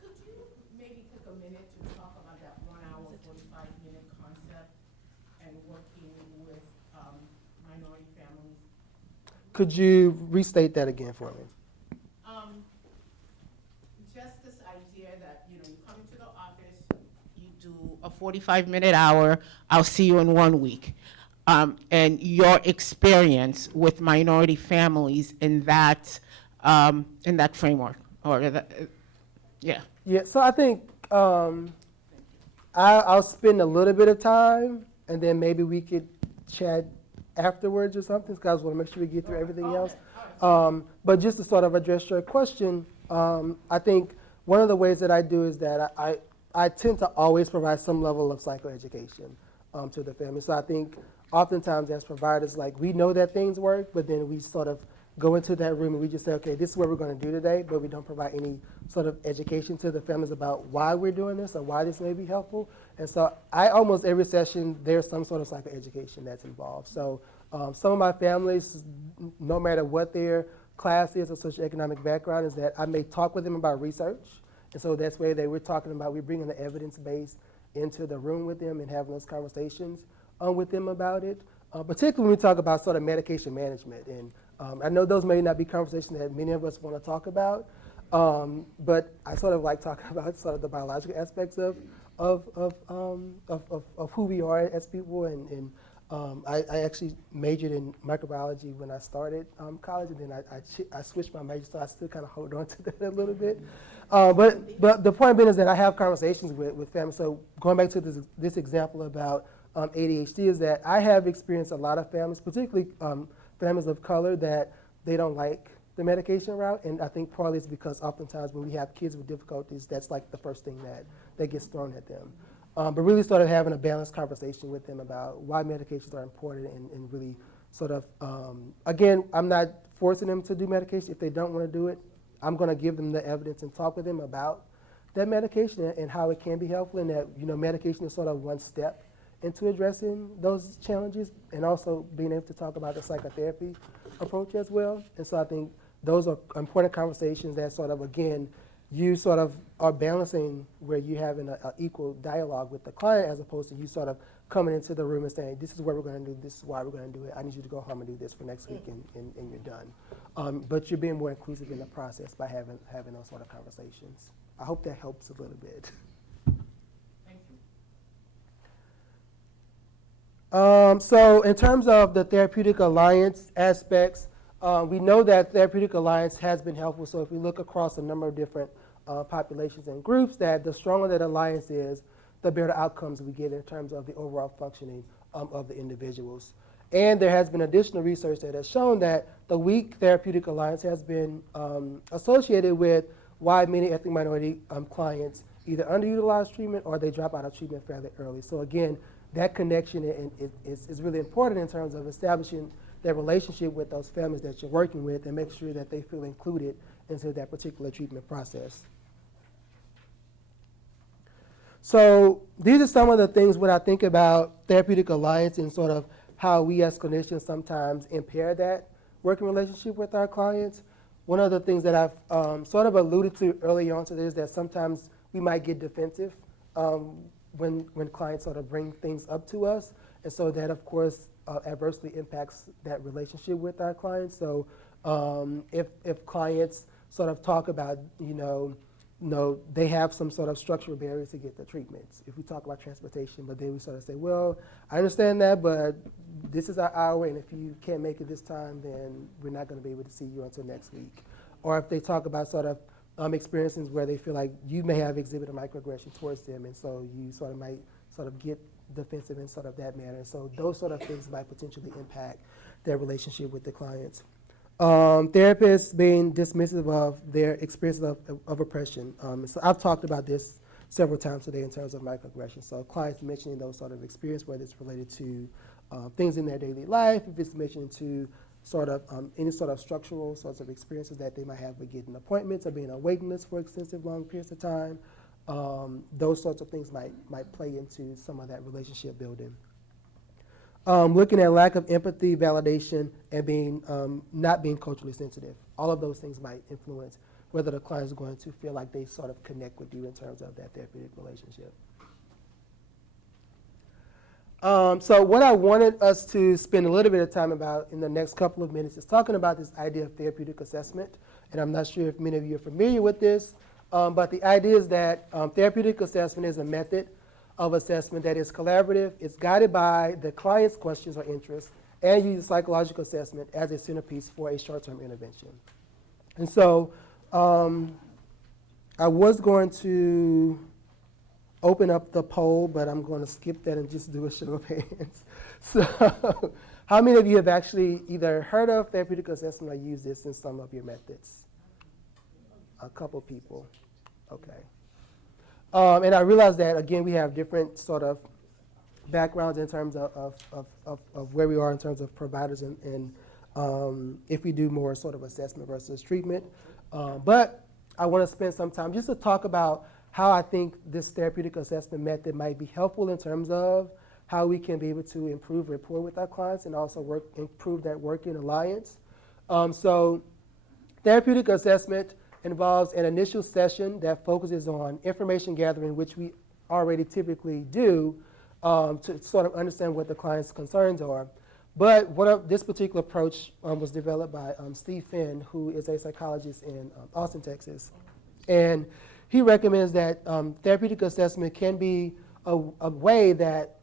Could you maybe take a minute to talk about that 1 hour, 45-minute concept and working with minority families? Could you restate that again for me? Just this idea that, you come into the office, you do a 45-minute hour, I'll see you in 1 week. And your experience with minority families in that framework, or yeah. Yeah, so I think I'll spend a little bit of time, and then maybe we could chat afterwards or something, because I want to make sure we get through everything else. But just to sort of address your question, I think one of the ways that I do is that I tend to always provide some level of psychoeducation to the family. So I think oftentimes as providers, like, we know that things work, but then we sort of go into that room and we just say, okay, this is what we're going to do today, but we don't provide any sort of education to the families about why we're doing this or why this may be helpful. And so almost every session, there's some sort of psychoeducation that's involved. So some of my families, no matter what their class is or socioeconomic background is, that I may talk with them about research. And so that's where we're talking about, we're bringing the evidence base into the room with them and having those conversations with them about it. Particularly when we talk about sort of medication management. And I know those may not be conversations that many of us want to talk about, but I sort of like talking about sort of the biological aspects of who we are as people. And I actually majored in microbiology when I started college, and then I switched my major, so I still kind of hold on to that a little bit. But the point being is that I have conversations with families. So going back to this example about ADHD, is that I have experienced a lot of families, particularly families of color, that they don't like the medication route. And I think partly it's because oftentimes when we have kids with difficulties, that's like the first thing that gets thrown at them. But really sort of having a balanced conversation with them about why medications are important, and really sort of, again, I'm not forcing them to do medication. If they don't want to do it, I'm going to give them the evidence and talk with them about that medication and how it can be helpful, and that, medication is sort of one step into addressing those challenges, and also being able to talk about the psychotherapy approach as well. And so I think those are important conversations that sort of, again, you sort of are balancing where you're having an equal dialogue with the client, as opposed to you sort of coming into the room and saying, this is what we're going to do, this is why we're going to do it, I need you to go home and do this for next week, and you're done. But you're being more inclusive in the process by having those sort of conversations. I hope that helps a little bit. So in terms of the Therapeutic Alliance aspects, we know that Therapeutic Alliance has been helpful. So if we look across a number of different populations and groups, that the stronger that alliance is, the better outcomes we get in terms of the overall functioning of the individuals. And there has been additional research that has shown that the weak Therapeutic Alliance has been associated with why many ethnic minority clients either underutilize treatment or they drop out of treatment fairly early. So again, that connection is really important in terms of establishing that relationship with those families that you're working with, and make sure that they feel included into that particular treatment process. So these are some of the things when I think about Therapeutic Alliance and sort of how we as clinicians sometimes impair that working relationship with our clients. One of the things that I've sort of alluded to early on today is that sometimes we might get defensive when clients sort of bring things up to us. And so that, of course, adversely impacts that relationship with our clients. So if clients sort of talk about, they have some sort of structural barriers to get the treatments. If we talk about transportation, but then we sort of say, well, I understand that, but this is our hour, and if you can't make it this time, then we're not going to be able to see you until next week. Or if they talk about sort of experiences where they feel like you may have exhibited microaggression towards them, and so you sort of might sort of get defensive in sort of that manner. So those sort of things might potentially impact their relationship with the clients. Therapists being dismissive of their experiences of oppression. So I've talked about this several times today in terms of microaggressions. So clients mentioning those sort of experiences, whether it's related to things in their daily life, if it's mentioned to sort of any sort of structural sorts of experiences that they might have with getting appointments or being on waiting lists for extensive long periods of time. Those sorts of things might play into some of that relationship building. Looking at lack of empathy, validation, and being not being culturally sensitive. All of those things might influence whether the client is going to feel like they sort of connect with you in terms of that therapeutic relationship. So what I wanted us to spend a little bit of time about in the next couple of minutes is talking about this idea of therapeutic assessment. And I'm not sure if many of you are familiar with this, but the idea is that therapeutic assessment is a method of assessment that is collaborative. It's guided by the client's questions or interests and uses psychological assessment as a centerpiece for a short-term intervention. And so I was going to open up the poll, but I'm going to skip that and just do a show of hands. So how many of you have actually either heard of therapeutic assessment or used this in some of your methods? A couple people. Okay. And I realize that, again, we have different sort of backgrounds in terms of where we are in terms of providers and if we do more sort of assessment versus treatment. But I want to spend some time just to talk about how I think this therapeutic assessment method might be helpful in terms of how we can be able to improve rapport with our clients and also improve that working alliance. So therapeutic assessment involves an initial session that focuses on information gathering, which we already typically do to sort of understand what the client's concerns are. But this particular approach was developed by Steve Finn, who is a psychologist in Austin, Texas. And he recommends that therapeutic assessment can be a way that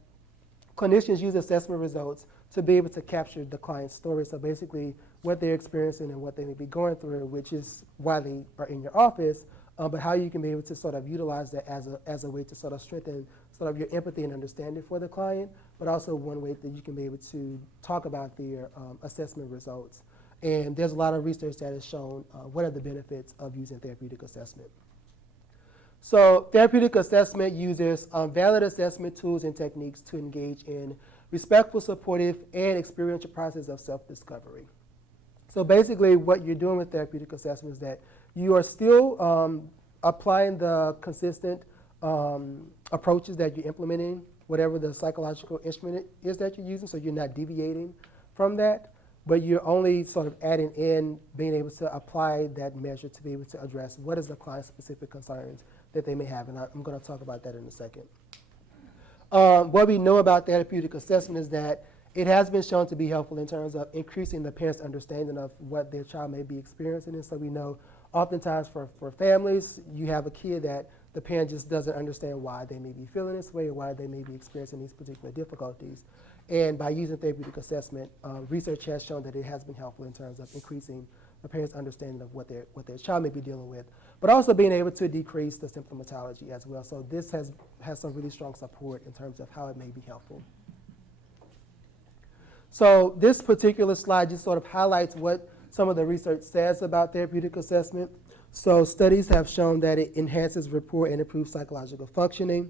clinicians use assessment results to be able to capture the client's story. So basically what they're experiencing and what they may be going through, which is why they are in your office, but how you can be able to sort of utilize that as a way to sort of strengthen sort of your empathy and understanding for the client, but also one way that you can be able to talk about their assessment results. And there's a lot of research that has shown what are the benefits of using therapeutic assessment. So therapeutic assessment uses valid assessment tools and techniques to engage in respectful, supportive, and experiential process of self-discovery. So basically what you're doing with therapeutic assessment is that you are still applying the consistent approaches that you're implementing, whatever the psychological instrument is that you're using, so you're not deviating from that, but you're only sort of adding in being able to apply that measure to be able to address what is the client's specific concerns that they may have, and I'm going to talk about that in a second. What we know about therapeutic assessment is that it has been shown to be helpful in terms of increasing the parents' understanding of what their child may be experiencing. And so we know oftentimes for families, you have a kid that the parent just doesn't understand why they may be feeling this way or why they may be experiencing these particular difficulties. And by using therapeutic assessment, research has shown that it has been helpful in terms of increasing the parents' understanding of what their child may be dealing with, but also being able to decrease the symptomatology as well. So this has some really strong support in terms of how it may be helpful. So this particular slide just sort of highlights what some of the research says about therapeutic assessment. So studies have shown that it enhances rapport and improves psychological functioning.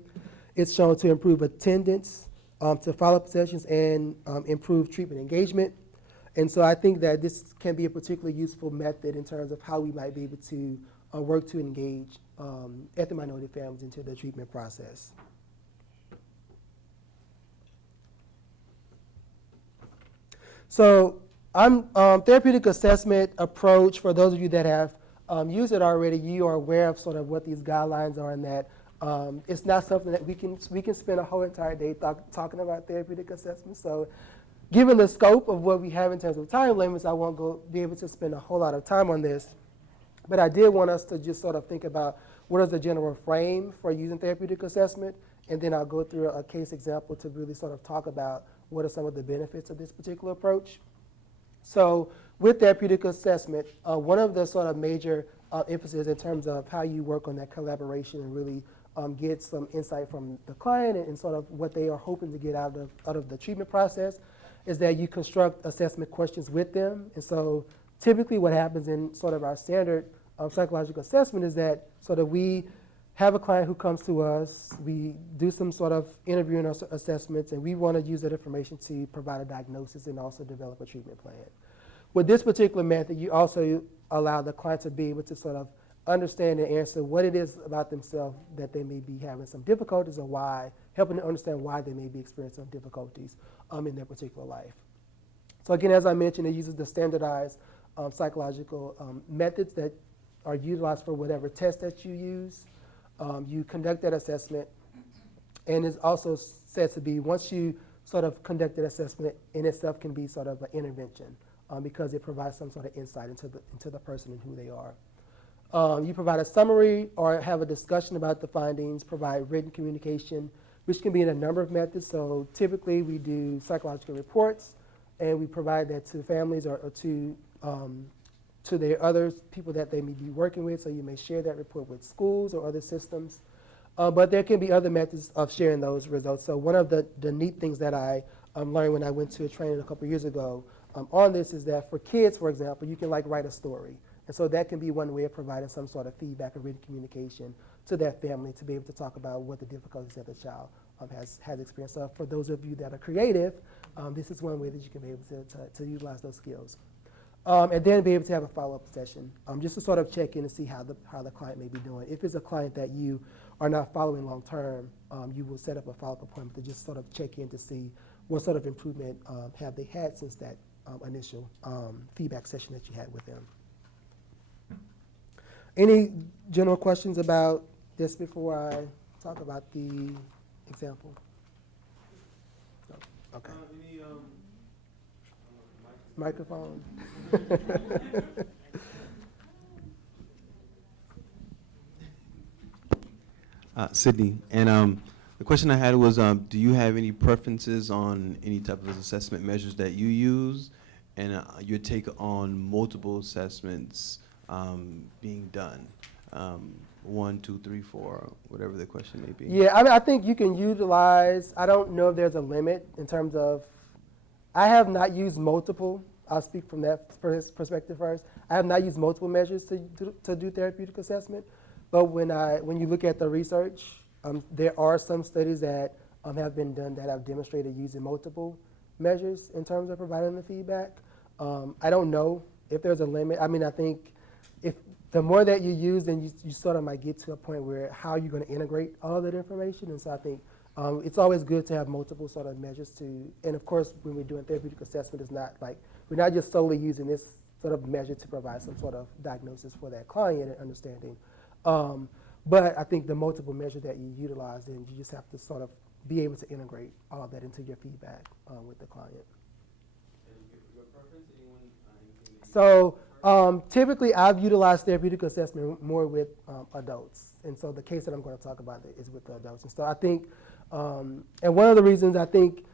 It's shown to improve attendance, to follow-up sessions, and improve treatment engagement. And so I think that this can be a particularly useful method in terms of how we might be able to work to engage ethnic minority families into the treatment process. So therapeutic assessment approach, for those of you that have used it already, you are aware of sort of what these guidelines are, and that it's not something that we can spend a whole entire day talking about therapeutic assessment. So given the scope of what we have in terms of time limits, I won't be able to spend a whole lot of time on this. But I did want us to just sort of think about what is the general frame for using therapeutic assessment, and then I'll go through a case example to really sort of talk about what are some of the benefits of this particular approach. So with therapeutic assessment, one of the sort of major emphasis in terms of how you work on that collaboration and really get some insight from the client and sort of what they are hoping to get out of the treatment process is that you construct assessment questions with them. And so typically what happens in sort of our standard psychological assessment is that sort of we have a client who comes to us, we do some sort of interviewing or assessments, and we want to use that information to provide a diagnosis and also develop a treatment plan. With this particular method, you also allow the client to be able to sort of understand and answer what it is about themselves that they may be having some difficulties, or why, helping to understand why they may be experiencing some difficulties in their particular life. So again, as I mentioned, it uses the standardized psychological methods that are utilized for whatever test that you use. You conduct that assessment, and it's also said to be, once you sort of conduct that assessment, in itself can be sort of an intervention because it provides some sort of insight into the person and who they are. You provide a summary or have a discussion about the findings, provide written communication, which can be in a number of methods. So typically we do psychological reports, and we provide that to families or to their other people that they may be working with. So you may share that report with schools or other systems. But there can be other methods of sharing those results. So one of the neat things that I learned when I went to a training a couple years ago on this is that for kids, for example, you can write a story. And so that can be one way of providing some sort of feedback or written communication to that family to be able to talk about what the difficulties that the child has experienced. So for those of you that are creative, this is one way that you can be able to utilize those skills. And then be able to have a follow-up session, just to sort of check in and see how the client may be doing. If it's a client that you are not following long-term, you will set up a follow-up appointment to just sort of check in to see what sort of improvement have they had since that initial feedback session that you had with them. Any general questions about this before I talk about the example? No? Okay. Microphone. Sydney, and the question I had was, do you have any preferences on any type of assessment measures that you use, and your take on multiple assessments being done? 1, 2, 3, 4, whatever the question may be. Yeah, I mean, I think you can utilize, I don't know if there's a limit in terms of, I have not used multiple. I'll speak from that perspective first. I have not used multiple measures to do therapeutic assessment, but when you look at the research, there are some studies that have been done that have demonstrated using multiple measures in terms of providing the feedback. I don't know if there's a limit. I mean, I think if the more that you use, then you sort of might get to a point where how you're going to integrate all of that information. And so I think it's always good to have multiple sort of measures and of course, when we're doing therapeutic assessment, it's not like, we're not just solely using this sort of measure to provide some sort of diagnosis for that client and understanding. But I think the multiple measure that you utilize, then you just have to sort of be able to integrate all of that into your feedback with the client. Your preference, So typically I've utilized therapeutic assessment more with adults. And so the case that I'm going to talk about is with the adults. And so I think, and one of the reasons I think,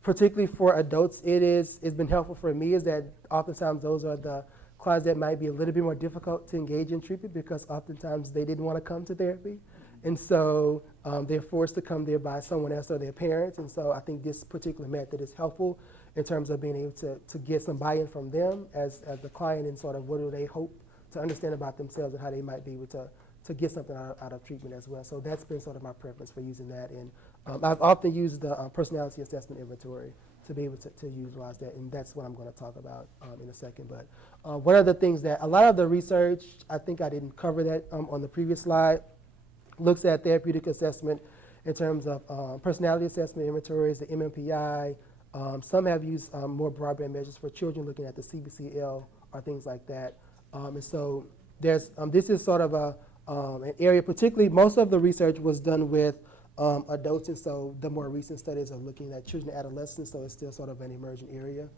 particularly for adults, it's been helpful for me is that oftentimes those are the clients that might be a little bit more difficult to engage in treatment because oftentimes they didn't want to come to therapy. And so they're forced to come there by someone else or their parents. And so I think this particular method is helpful in terms of being able to get some buy-in from them as the client and sort of what do they hope to understand about themselves and how they might be able to get something out of treatment as well. So that's been sort of my preference for using that. And I've often used the personality assessment inventory to be able to utilize that, and that's what I'm going to talk about in a second. But one of the things that a lot of the research, I think I didn't cover that on the previous slide, looks at therapeutic assessment in terms of personality assessment inventories, the MMPI. Some have used more broadband measures for children, looking at the CBCL or things like that. And so there's this is sort of an area, particularly most of the research was done with adults, and so the more recent studies are looking at children and adolescents, so it's still sort of an emerging area.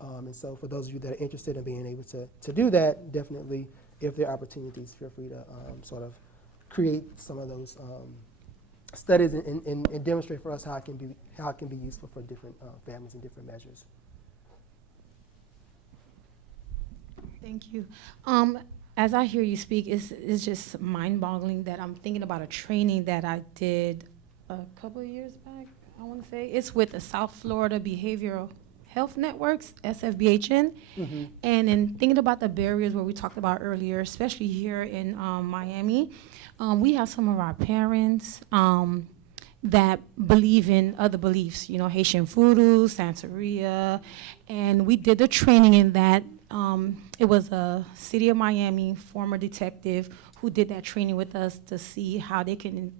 And so for those of you that are interested in being able to do that, definitely, if there are opportunities, feel free to sort of create some of those studies and demonstrate for us how it can be useful for different families and different measures. Thank you. As I hear you speak, it's just mind-boggling that I'm thinking about a training that I did a couple of years back, I want to say. It's with the South Florida Behavioral Health Networks, SFBHN. And in thinking about the barriers where we talked about earlier, especially here in Miami, we have some of our parents that believe in other beliefs, you know, Haitian voodoo, Santeria, and we did the training in that. It was a City of Miami former detective who did that training with us to see how they can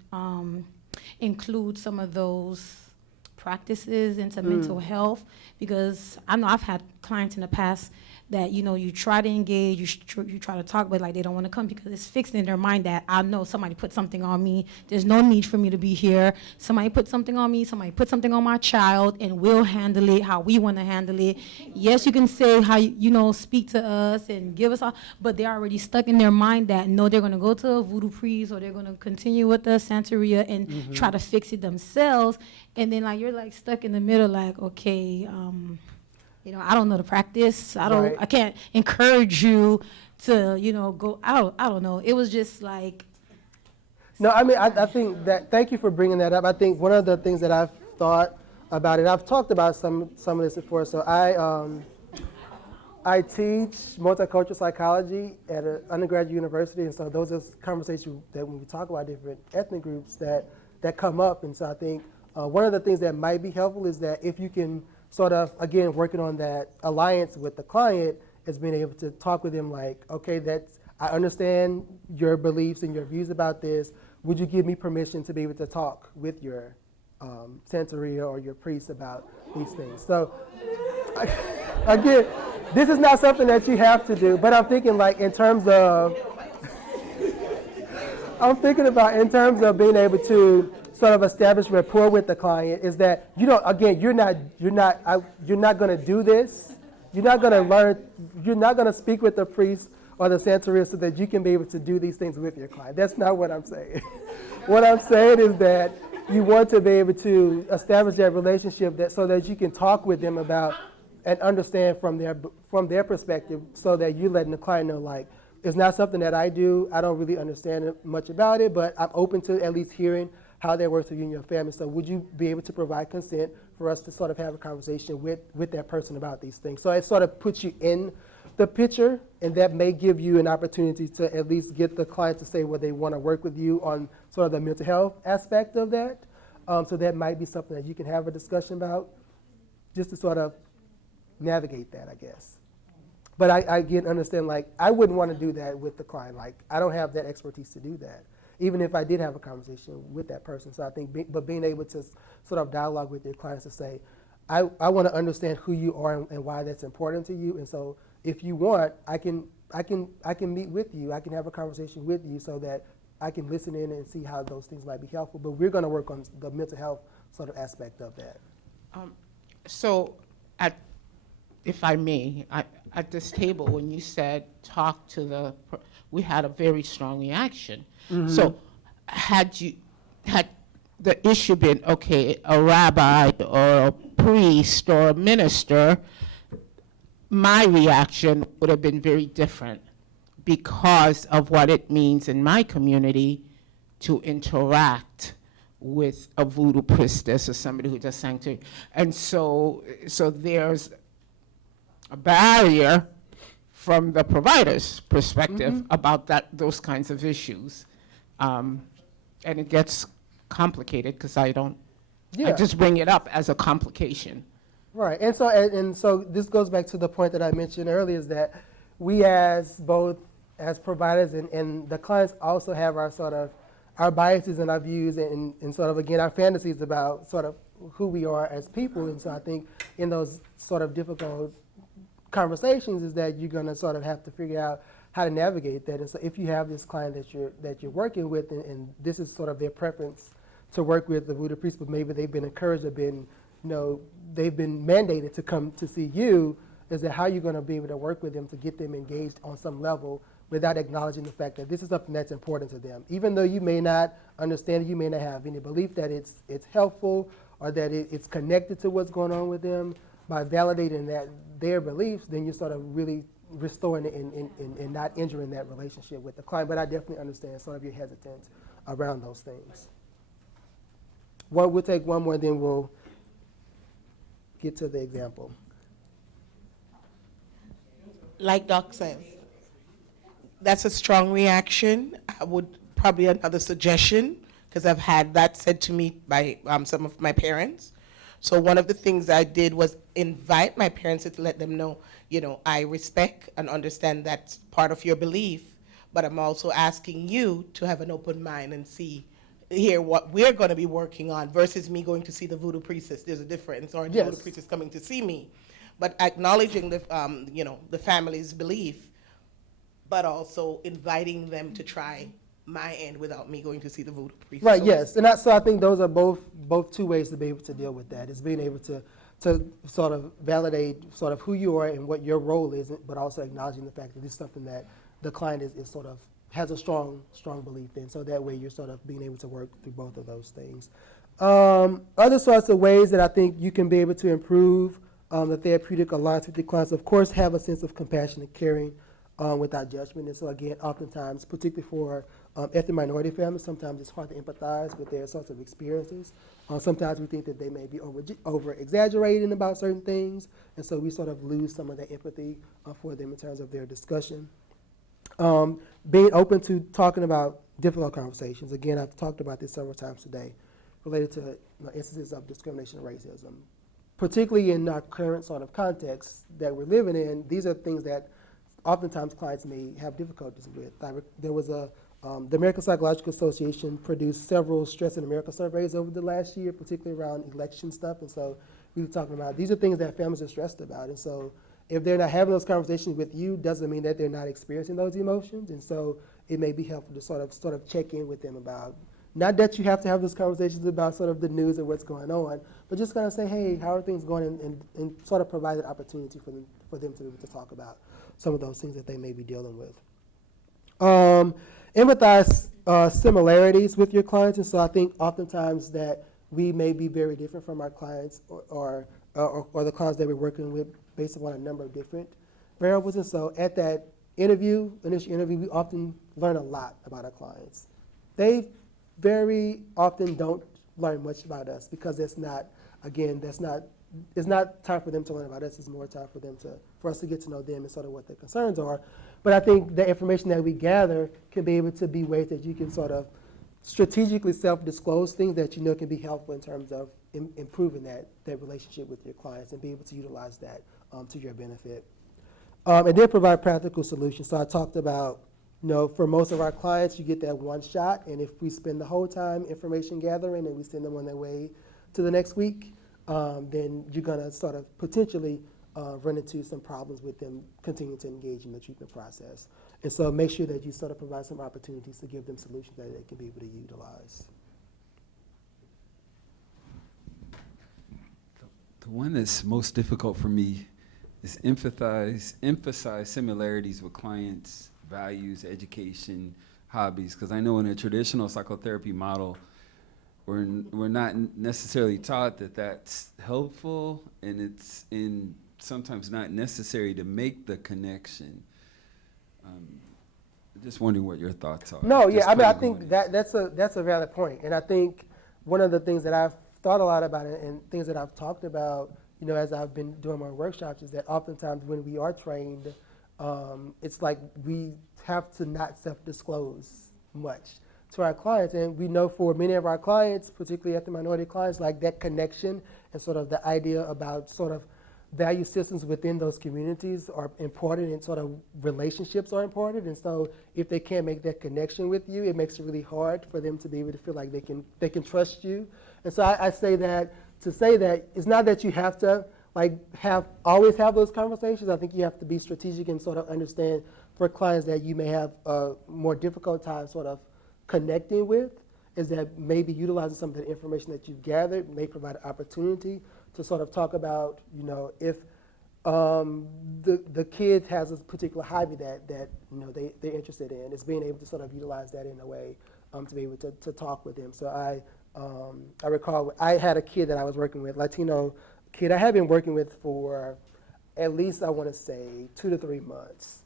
include some of those practices into mental health, because I know I've had clients in the past that, you know, you try to engage, you try to talk, but like they don't want to come because it's fixed in their mind that I know somebody put something on me. There's no need for me to be here. Somebody put something on me. Somebody put something on my child, and we'll handle it how we want to handle it. Yes, you can say how you know, speak to us and give us all, but they're already stuck in their mind that no, they're going to go to a voodoo priest or they're going to continue with the Santeria and try to fix it themselves. And then like you're like stuck in the middle, like okay. You know, I don't know the practice. I can't encourage you to, you know, go out. I don't know. It was just like. No, I mean, I think that, thank you for bringing that up. I think one of the things that I've thought about it, I've talked about some of this before. So I teach multicultural psychology at an undergraduate university, and so those are conversations that when we talk about different ethnic groups that come up. And so I think one of the things that might be helpful is that if you can sort of, again, working on that alliance with the client is being able to talk with them like, okay, I understand your beliefs and your views about this. Would you give me permission to be able to talk with your Santeria or your priest about these things? So, again, this is not something that you have to do, but I'm thinking like in terms of, being able to sort of establish rapport with the client is that, you know, again, you're not going to do this. You're not going to learn. You're not going to speak with the priest or the Santeria so that you can be able to do these things with your client. That's not what I'm saying. What I'm saying is that you want to be able to establish that relationship so that you can talk with them about and understand from their perspective, so that you're letting the client know like, it's not something that I do. I don't really understand much about it, but I'm open to at least hearing how that works with you and your family. So would you be able to provide consent for us to sort of have a conversation with that person about these things? So it sort of puts you in the picture, and that may give you an opportunity to at least get the client to say whether they want to work with you on sort of the mental health aspect of that. So that might be something that you can have a discussion about, just to sort of navigate that, I guess. But I again understand, like, I wouldn't want to do that with the client. Like, I don't have that expertise to do that, even if I did have a conversation with that person. So I think, but being able to sort of dialogue with your clients to say, I want to understand who you are and why that's important to you. And so if you want, I can meet with you. I can have a conversation with you so that I can listen in and see how those things might be helpful. But we're going to work on the mental health sort of aspect of that. So, if I may, at this table, when you said talk to we had a very strong reaction. So, had the issue been, okay, a rabbi or a priest or a minister, my reaction would have been very different because of what it means in my community to interact with a voodoo priestess or somebody who does sanctuary. And so there's a barrier from the provider's perspective about those kinds of issues. And it gets complicated because I just bring it up as a complication. Right, and so this goes back to the point that I mentioned earlier, is that we as providers and the clients also have our biases and our views and sort of, again, our fantasies about sort of who we are as people. And so I think in those sort of difficult conversations is that you're going to sort of have to figure out how to navigate that. And so if you have this client that you're working with and this is sort of their preference to work with the voodoo priest, but maybe they've been encouraged or been, they've been mandated to come to see you, is that how you're going to be able to work with them to get them engaged on some level without acknowledging the fact that this is something that's important to them. Even though you may not understand it, you may not have any belief that it's helpful or that it's connected to what's going on with them, by validating their beliefs, then you're sort of really restoring it and not injuring that relationship with the client. But I definitely understand sort of your hesitance around those things. We'll take one more, then we'll get to the example. like Doc says, that's a strong reaction. I would probably another suggestion, because I've had that said to me by some of my parents. So one of the things I did was invite my parents to let them know, I respect and understand that's part of your belief, but I'm also asking you to have an open mind and hear what we're going to be working on versus me going to see the voodoo priestess. There's a difference, or the Yes. voodoo priestess coming to see me. But acknowledging the family's belief, but also inviting them to try my end without me going to see the voodoo priest. Right, So yes, and so I think those are both two ways to be able to deal with that, is being able to sort of validate sort of who you are and what your role is, but also acknowledging the fact that this is something that the client is sort of has a strong belief in, so that way you're sort of being able to work through both of those things. Other sorts of ways that I think you can be able to improve the therapeutic alliance with your clients, of course, have a sense of compassion and caring without judgment. And so again, oftentimes, particularly for ethnic minority families, sometimes it's hard to empathize with their sorts of experiences. Sometimes we think that they may be over exaggerating about certain things, and so we sort of lose some of that empathy for them in terms of their discussion. Being open to talking about difficult conversations. Again, I've talked about this several times today, related to instances of discrimination and racism. Particularly in our current sort of context that we're living in, these are things that oftentimes clients may have difficulties with. There was the American Psychological Association produced several Stress in America surveys over the last year, particularly around election stuff, and so we were talking about these are things that families are stressed about, and so if they're not having those conversations with you, doesn't mean that they're not experiencing those emotions, and so it may be helpful to sort of check in with them about, not that you have to have those conversations about sort of the news and what's going on, but just kind of say, hey, how are things going, and sort of provide an opportunity for them to be able to talk about some of those things that they may be dealing with. Empathize similarities with your clients, and so I think oftentimes that we may be very different from our clients or the clients that we're working with based upon a number of different variables, and so at that initial interview, we often learn a lot about our clients. They very often don't learn much about us because it's not time for them to learn about us. It's more time for us to get to know them and sort of what their concerns are. But I think the information that we gather can be able to be ways that you can sort of strategically self-disclose things that you know can be helpful in terms of improving that relationship with your clients and be able to utilize that to your benefit. And then provide practical solutions. So I talked about, for most of our clients, you get that one shot, and if we spend the whole time information gathering and we send them on their way to the next week, then you're going to sort of potentially run into some problems with them continuing to engage in the treatment process. And so make sure that you sort of provide some opportunities to give them solutions that they can be able to utilize. The one that's most difficult for me is emphasize similarities with clients' values, education, hobbies, because I know in a traditional psychotherapy model, we're not necessarily taught that that's helpful, and it's sometimes not necessary to make the connection. Just wondering what your thoughts are. No, yeah, I Just think that's a valid point, and I think one of the things that I've thought a lot about it and things that I've talked about, as I've been doing my workshops, is that oftentimes when we are trained, it's like we have to not self-disclose much to our clients, and we know for many of our clients, particularly ethnic minority clients, like that connection and sort of the idea about sort of value systems within those communities are important, and sort of relationships are important, and so if they can't make that connection with you, it makes it really hard for them to be able to feel like they can trust you. And so I say that to say that it's not that you have to always have those conversations. I think you have to be strategic and sort of understand for clients that you may have a more difficult time sort of connecting with, is that maybe utilizing some of the information that you've gathered may provide an opportunity to sort of talk about, if the kid has a particular hobby that they're interested in, is being able to sort of utilize that in a way to be able to talk with them. So I recall I had a kid that I was working with, Latino kid I had been working with for at least, I want to say, 2 to 3 months.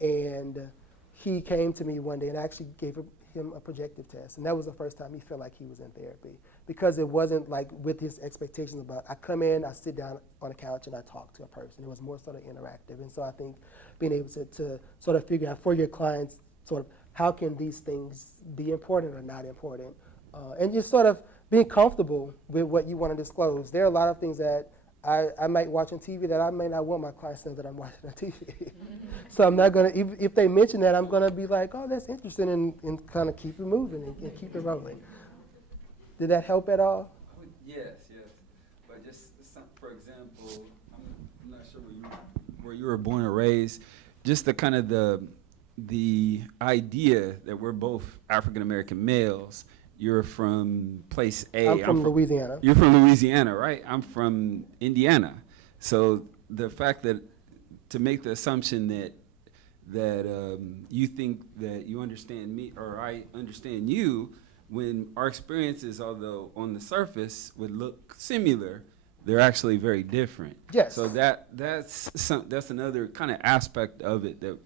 And he came to me one day and I actually gave him a projective test. And that was the first time he felt like he was in therapy, because it wasn't like with his expectations about, I come in, I sit down on a couch, and I talk to a person. It was more sort of interactive. And so I think being able to sort of figure out for your clients, sort of how can these things be important or not important, and just sort of being comfortable with what you want to disclose. There are a lot of things that I might watch on TV that I may not want my clients to know that I'm watching on TV. So I'm not going to, if they mention that, I'm going to be like, oh, that's interesting, and kind of keep it moving and keep it rolling. Did that help at all? Yes. But just some, for example, I'm not sure where you were born or raised. Just the kind of the idea that we're both African American males. You're from place A. I'm from Louisiana. You're from Louisiana, right? I'm from Indiana. So the fact that to make the assumption that you think that you understand me or I understand you, when our experiences, although on the surface would look similar, they're actually very different. Yes. So that's another kind of aspect of it that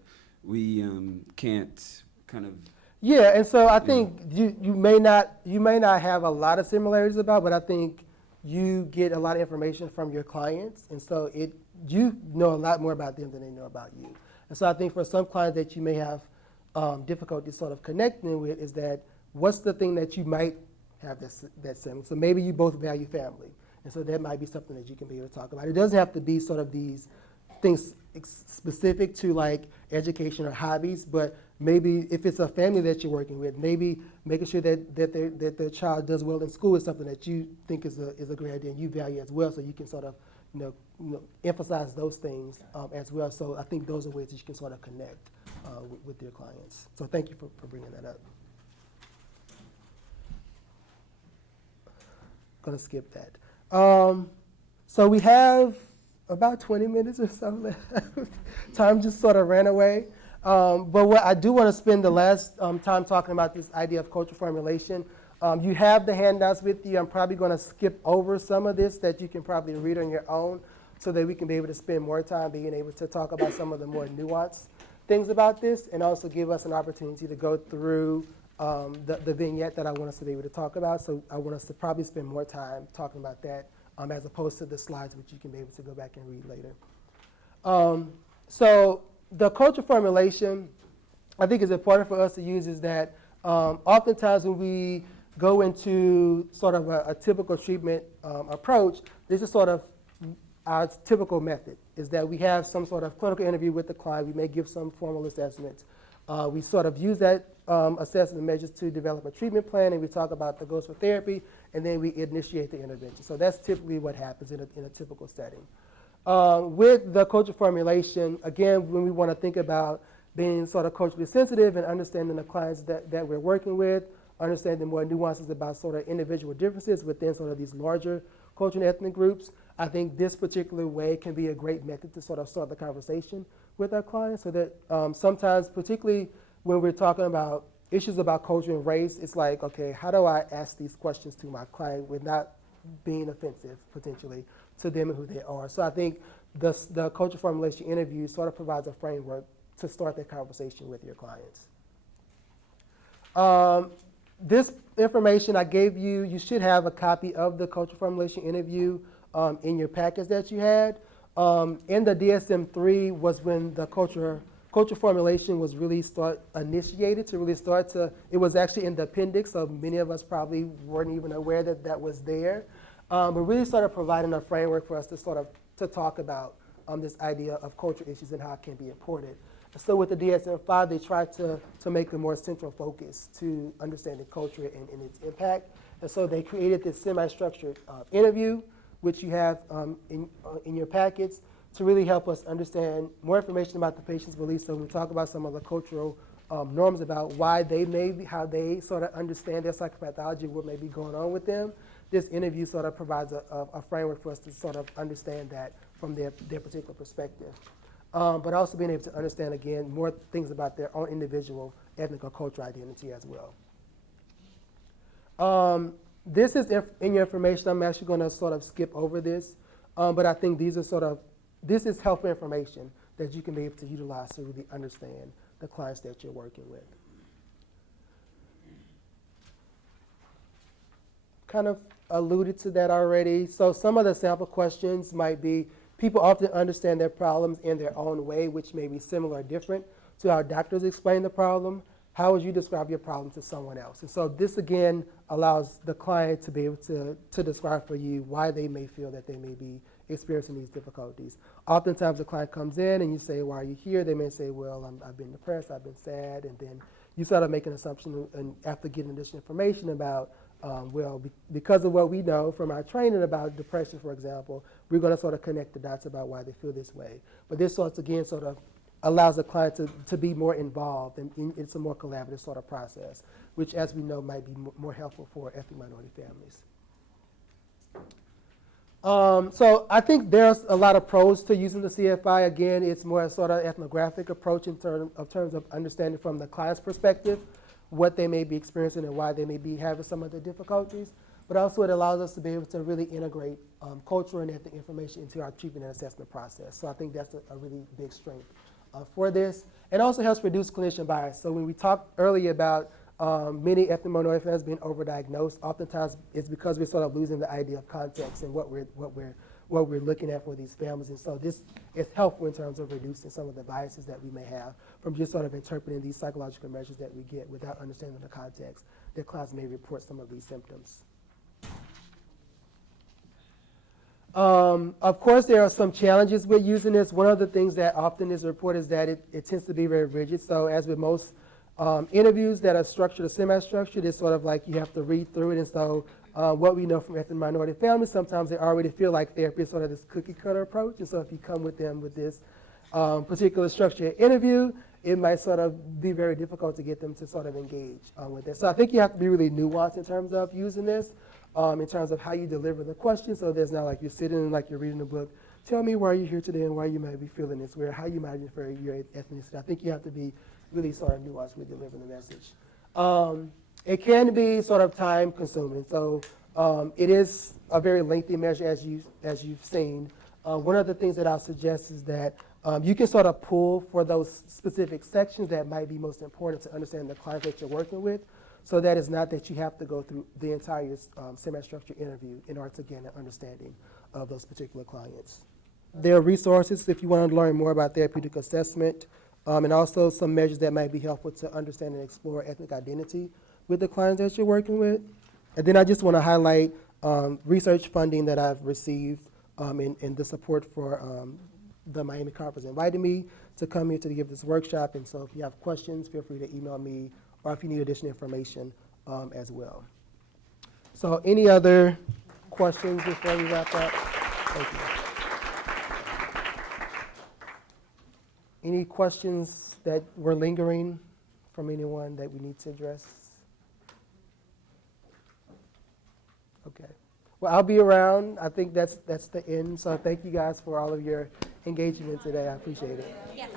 we can't kind of. Yeah, and so I think you may not have a lot of similarities about, but I think you get a lot of information from your clients, and so you know a lot more about them than they know about you. And so I think for some clients that you may have difficulty sort of connecting with is that what's the thing that you might have that's similar. So maybe you both value family, and so that might be something that you can be able to talk about. It doesn't have to be sort of these things specific to like education or hobbies, but maybe if it's a family that you're working with, maybe making sure that their child does well in school is something that you think is a great idea and you value as well, so you can sort of emphasize those things as well. So I think those are ways that you can sort of connect with your clients. So thank you for bringing that up. Gonna skip that. So we have about 20 minutes or so left. Time just sort of ran away. But what I do want to spend the last time talking about this idea of cultural formulation. You have the handouts with you. I'm probably going to skip over some of this that you can probably read on your own so that we can be able to spend more time being able to talk about some of the more nuanced things about this, and also give us an opportunity to go through the vignette that I want us to be able to talk about. So I want us to probably spend more time talking about that as opposed to the slides, which you can be able to go back and read later. So the culture formulation, I think is important for us to use is that oftentimes when we go into sort of a typical treatment approach, this is sort of our typical method, is that we have some sort of clinical interview with the client. We may give some formal assessments. We sort of use that assessment measures to develop a treatment plan, and we talk about the goals for therapy, and then we initiate the intervention. So that's typically what happens in a typical setting. With the culture formulation, again, when we want to think about being sort of culturally sensitive and understanding the clients that we're working with, understanding more nuances about sort of individual differences within sort of these larger cultural and ethnic groups, I think this particular way can be a great method to sort of start the conversation with our clients, so that sometimes, particularly when we're talking about issues about culture and race, it's like, okay, how do I ask these questions to my client without being offensive, potentially, to them and who they are? So I think the culture formulation interview sort of provides a framework to start that conversation with your clients. This information I gave you, you should have a copy of the culture formulation interview in your package that you had. In the DSM-3 was when the culture formulation was really initiated to really start to, it was actually in the appendix, so many of us probably weren't even aware that that was there. But really started providing a framework for us to talk about this idea of cultural issues and how it can be imported. So with the DSM-5, they tried to make a more central focus to understanding culture and its impact. And so they created this semi-structured interview, which you have in your packets, to really help us understand more information about the patient's beliefs. So when we talk about some of the cultural norms about why they may be, how they sort of understand their psychopathology, what may be going on with them, this interview sort of provides a framework for us to sort of understand that from their particular perspective. But also being able to understand, again, more things about their own individual ethnic or cultural identity as well. This is in your information. I'm actually going to sort of skip over this, but I think these are this is helpful information that you can be able to utilize to really understand the clients that you're working with. kind of alluded to that already. So some of the sample questions might be, people often understand their problems in their own way, which may be similar or different to how doctors explain the problem. How would you describe your problem to someone else? And so this, again, allows the client to be able to describe for you why they may feel that they may be experiencing these difficulties. Oftentimes the client comes in and you say, why are you here? They may say, well, I've been depressed, I've been sad, and then you sort of make an assumption, and after getting additional information about, because of what we know from our training about depression, for example, we're going to sort of connect the dots about why they feel this way. But this sort of, again, sort of allows the client to be more involved, and it's a more collaborative sort of process, which, as we know, might be more helpful for ethnic minority families. So I think there's a lot of pros to using the CFI. Again, it's more a sort of ethnographic approach in terms of understanding from the client's perspective what they may be experiencing and why they may be having some of the difficulties. But also it allows us to be able to really integrate cultural and ethnic information into our treatment and assessment process. So I think that's a really big strength for this. It also helps reduce clinician bias. So when we talked earlier about many ethnic minority families being overdiagnosed, oftentimes it's because we're sort of losing the idea of context and what we're looking at for these families. And so this is helpful in terms of reducing some of the biases that we may have from just sort of interpreting these psychological measures that we get without understanding the context that clients may report some of these symptoms. Of course, there are some challenges with using this. One of the things that often is reported is that it tends to be very rigid. So as with most interviews that are structured or semi-structured, it's sort of like you have to read through it. And so what we know from ethnic minority families, sometimes they already feel like therapy is sort of this cookie cutter approach. And so if you come with them with this particular structured interview, it might sort of be very difficult to get them to sort of engage with it. So I think you have to be really nuanced in terms of using this, in terms of how you deliver the question. So there's not like you're sitting and like you're reading a book. Tell me why you're here today and why you might be feeling this way, or how you might refer your ethnicity. I think you have to be really sort of nuanced with delivering the message. It can be sort of time consuming. So it is a very lengthy measure, as you've seen. One of the things that I'll suggest is that you can sort of pull for those specific sections that might be most important to understand the client that you're working with. So that is not that you have to go through the entire semi-structured interview in order to gain an understanding of those particular clients. There are resources if you want to learn more about therapeutic assessment, and also some measures that might be helpful to understand and explore ethnic identity with the clients that you're working with. And then I just want to highlight research funding that I've received and the support for the Miami Conference invited me to come here to give this workshop. And so if you have questions, feel free to email me, or if you need additional information as well. So any other questions before we wrap up? Thank you. Any questions that were lingering from anyone that we need to address? Okay. Well, I'll be around. I think that's the end. So thank you guys for all of your engagement today. I appreciate it. Yes.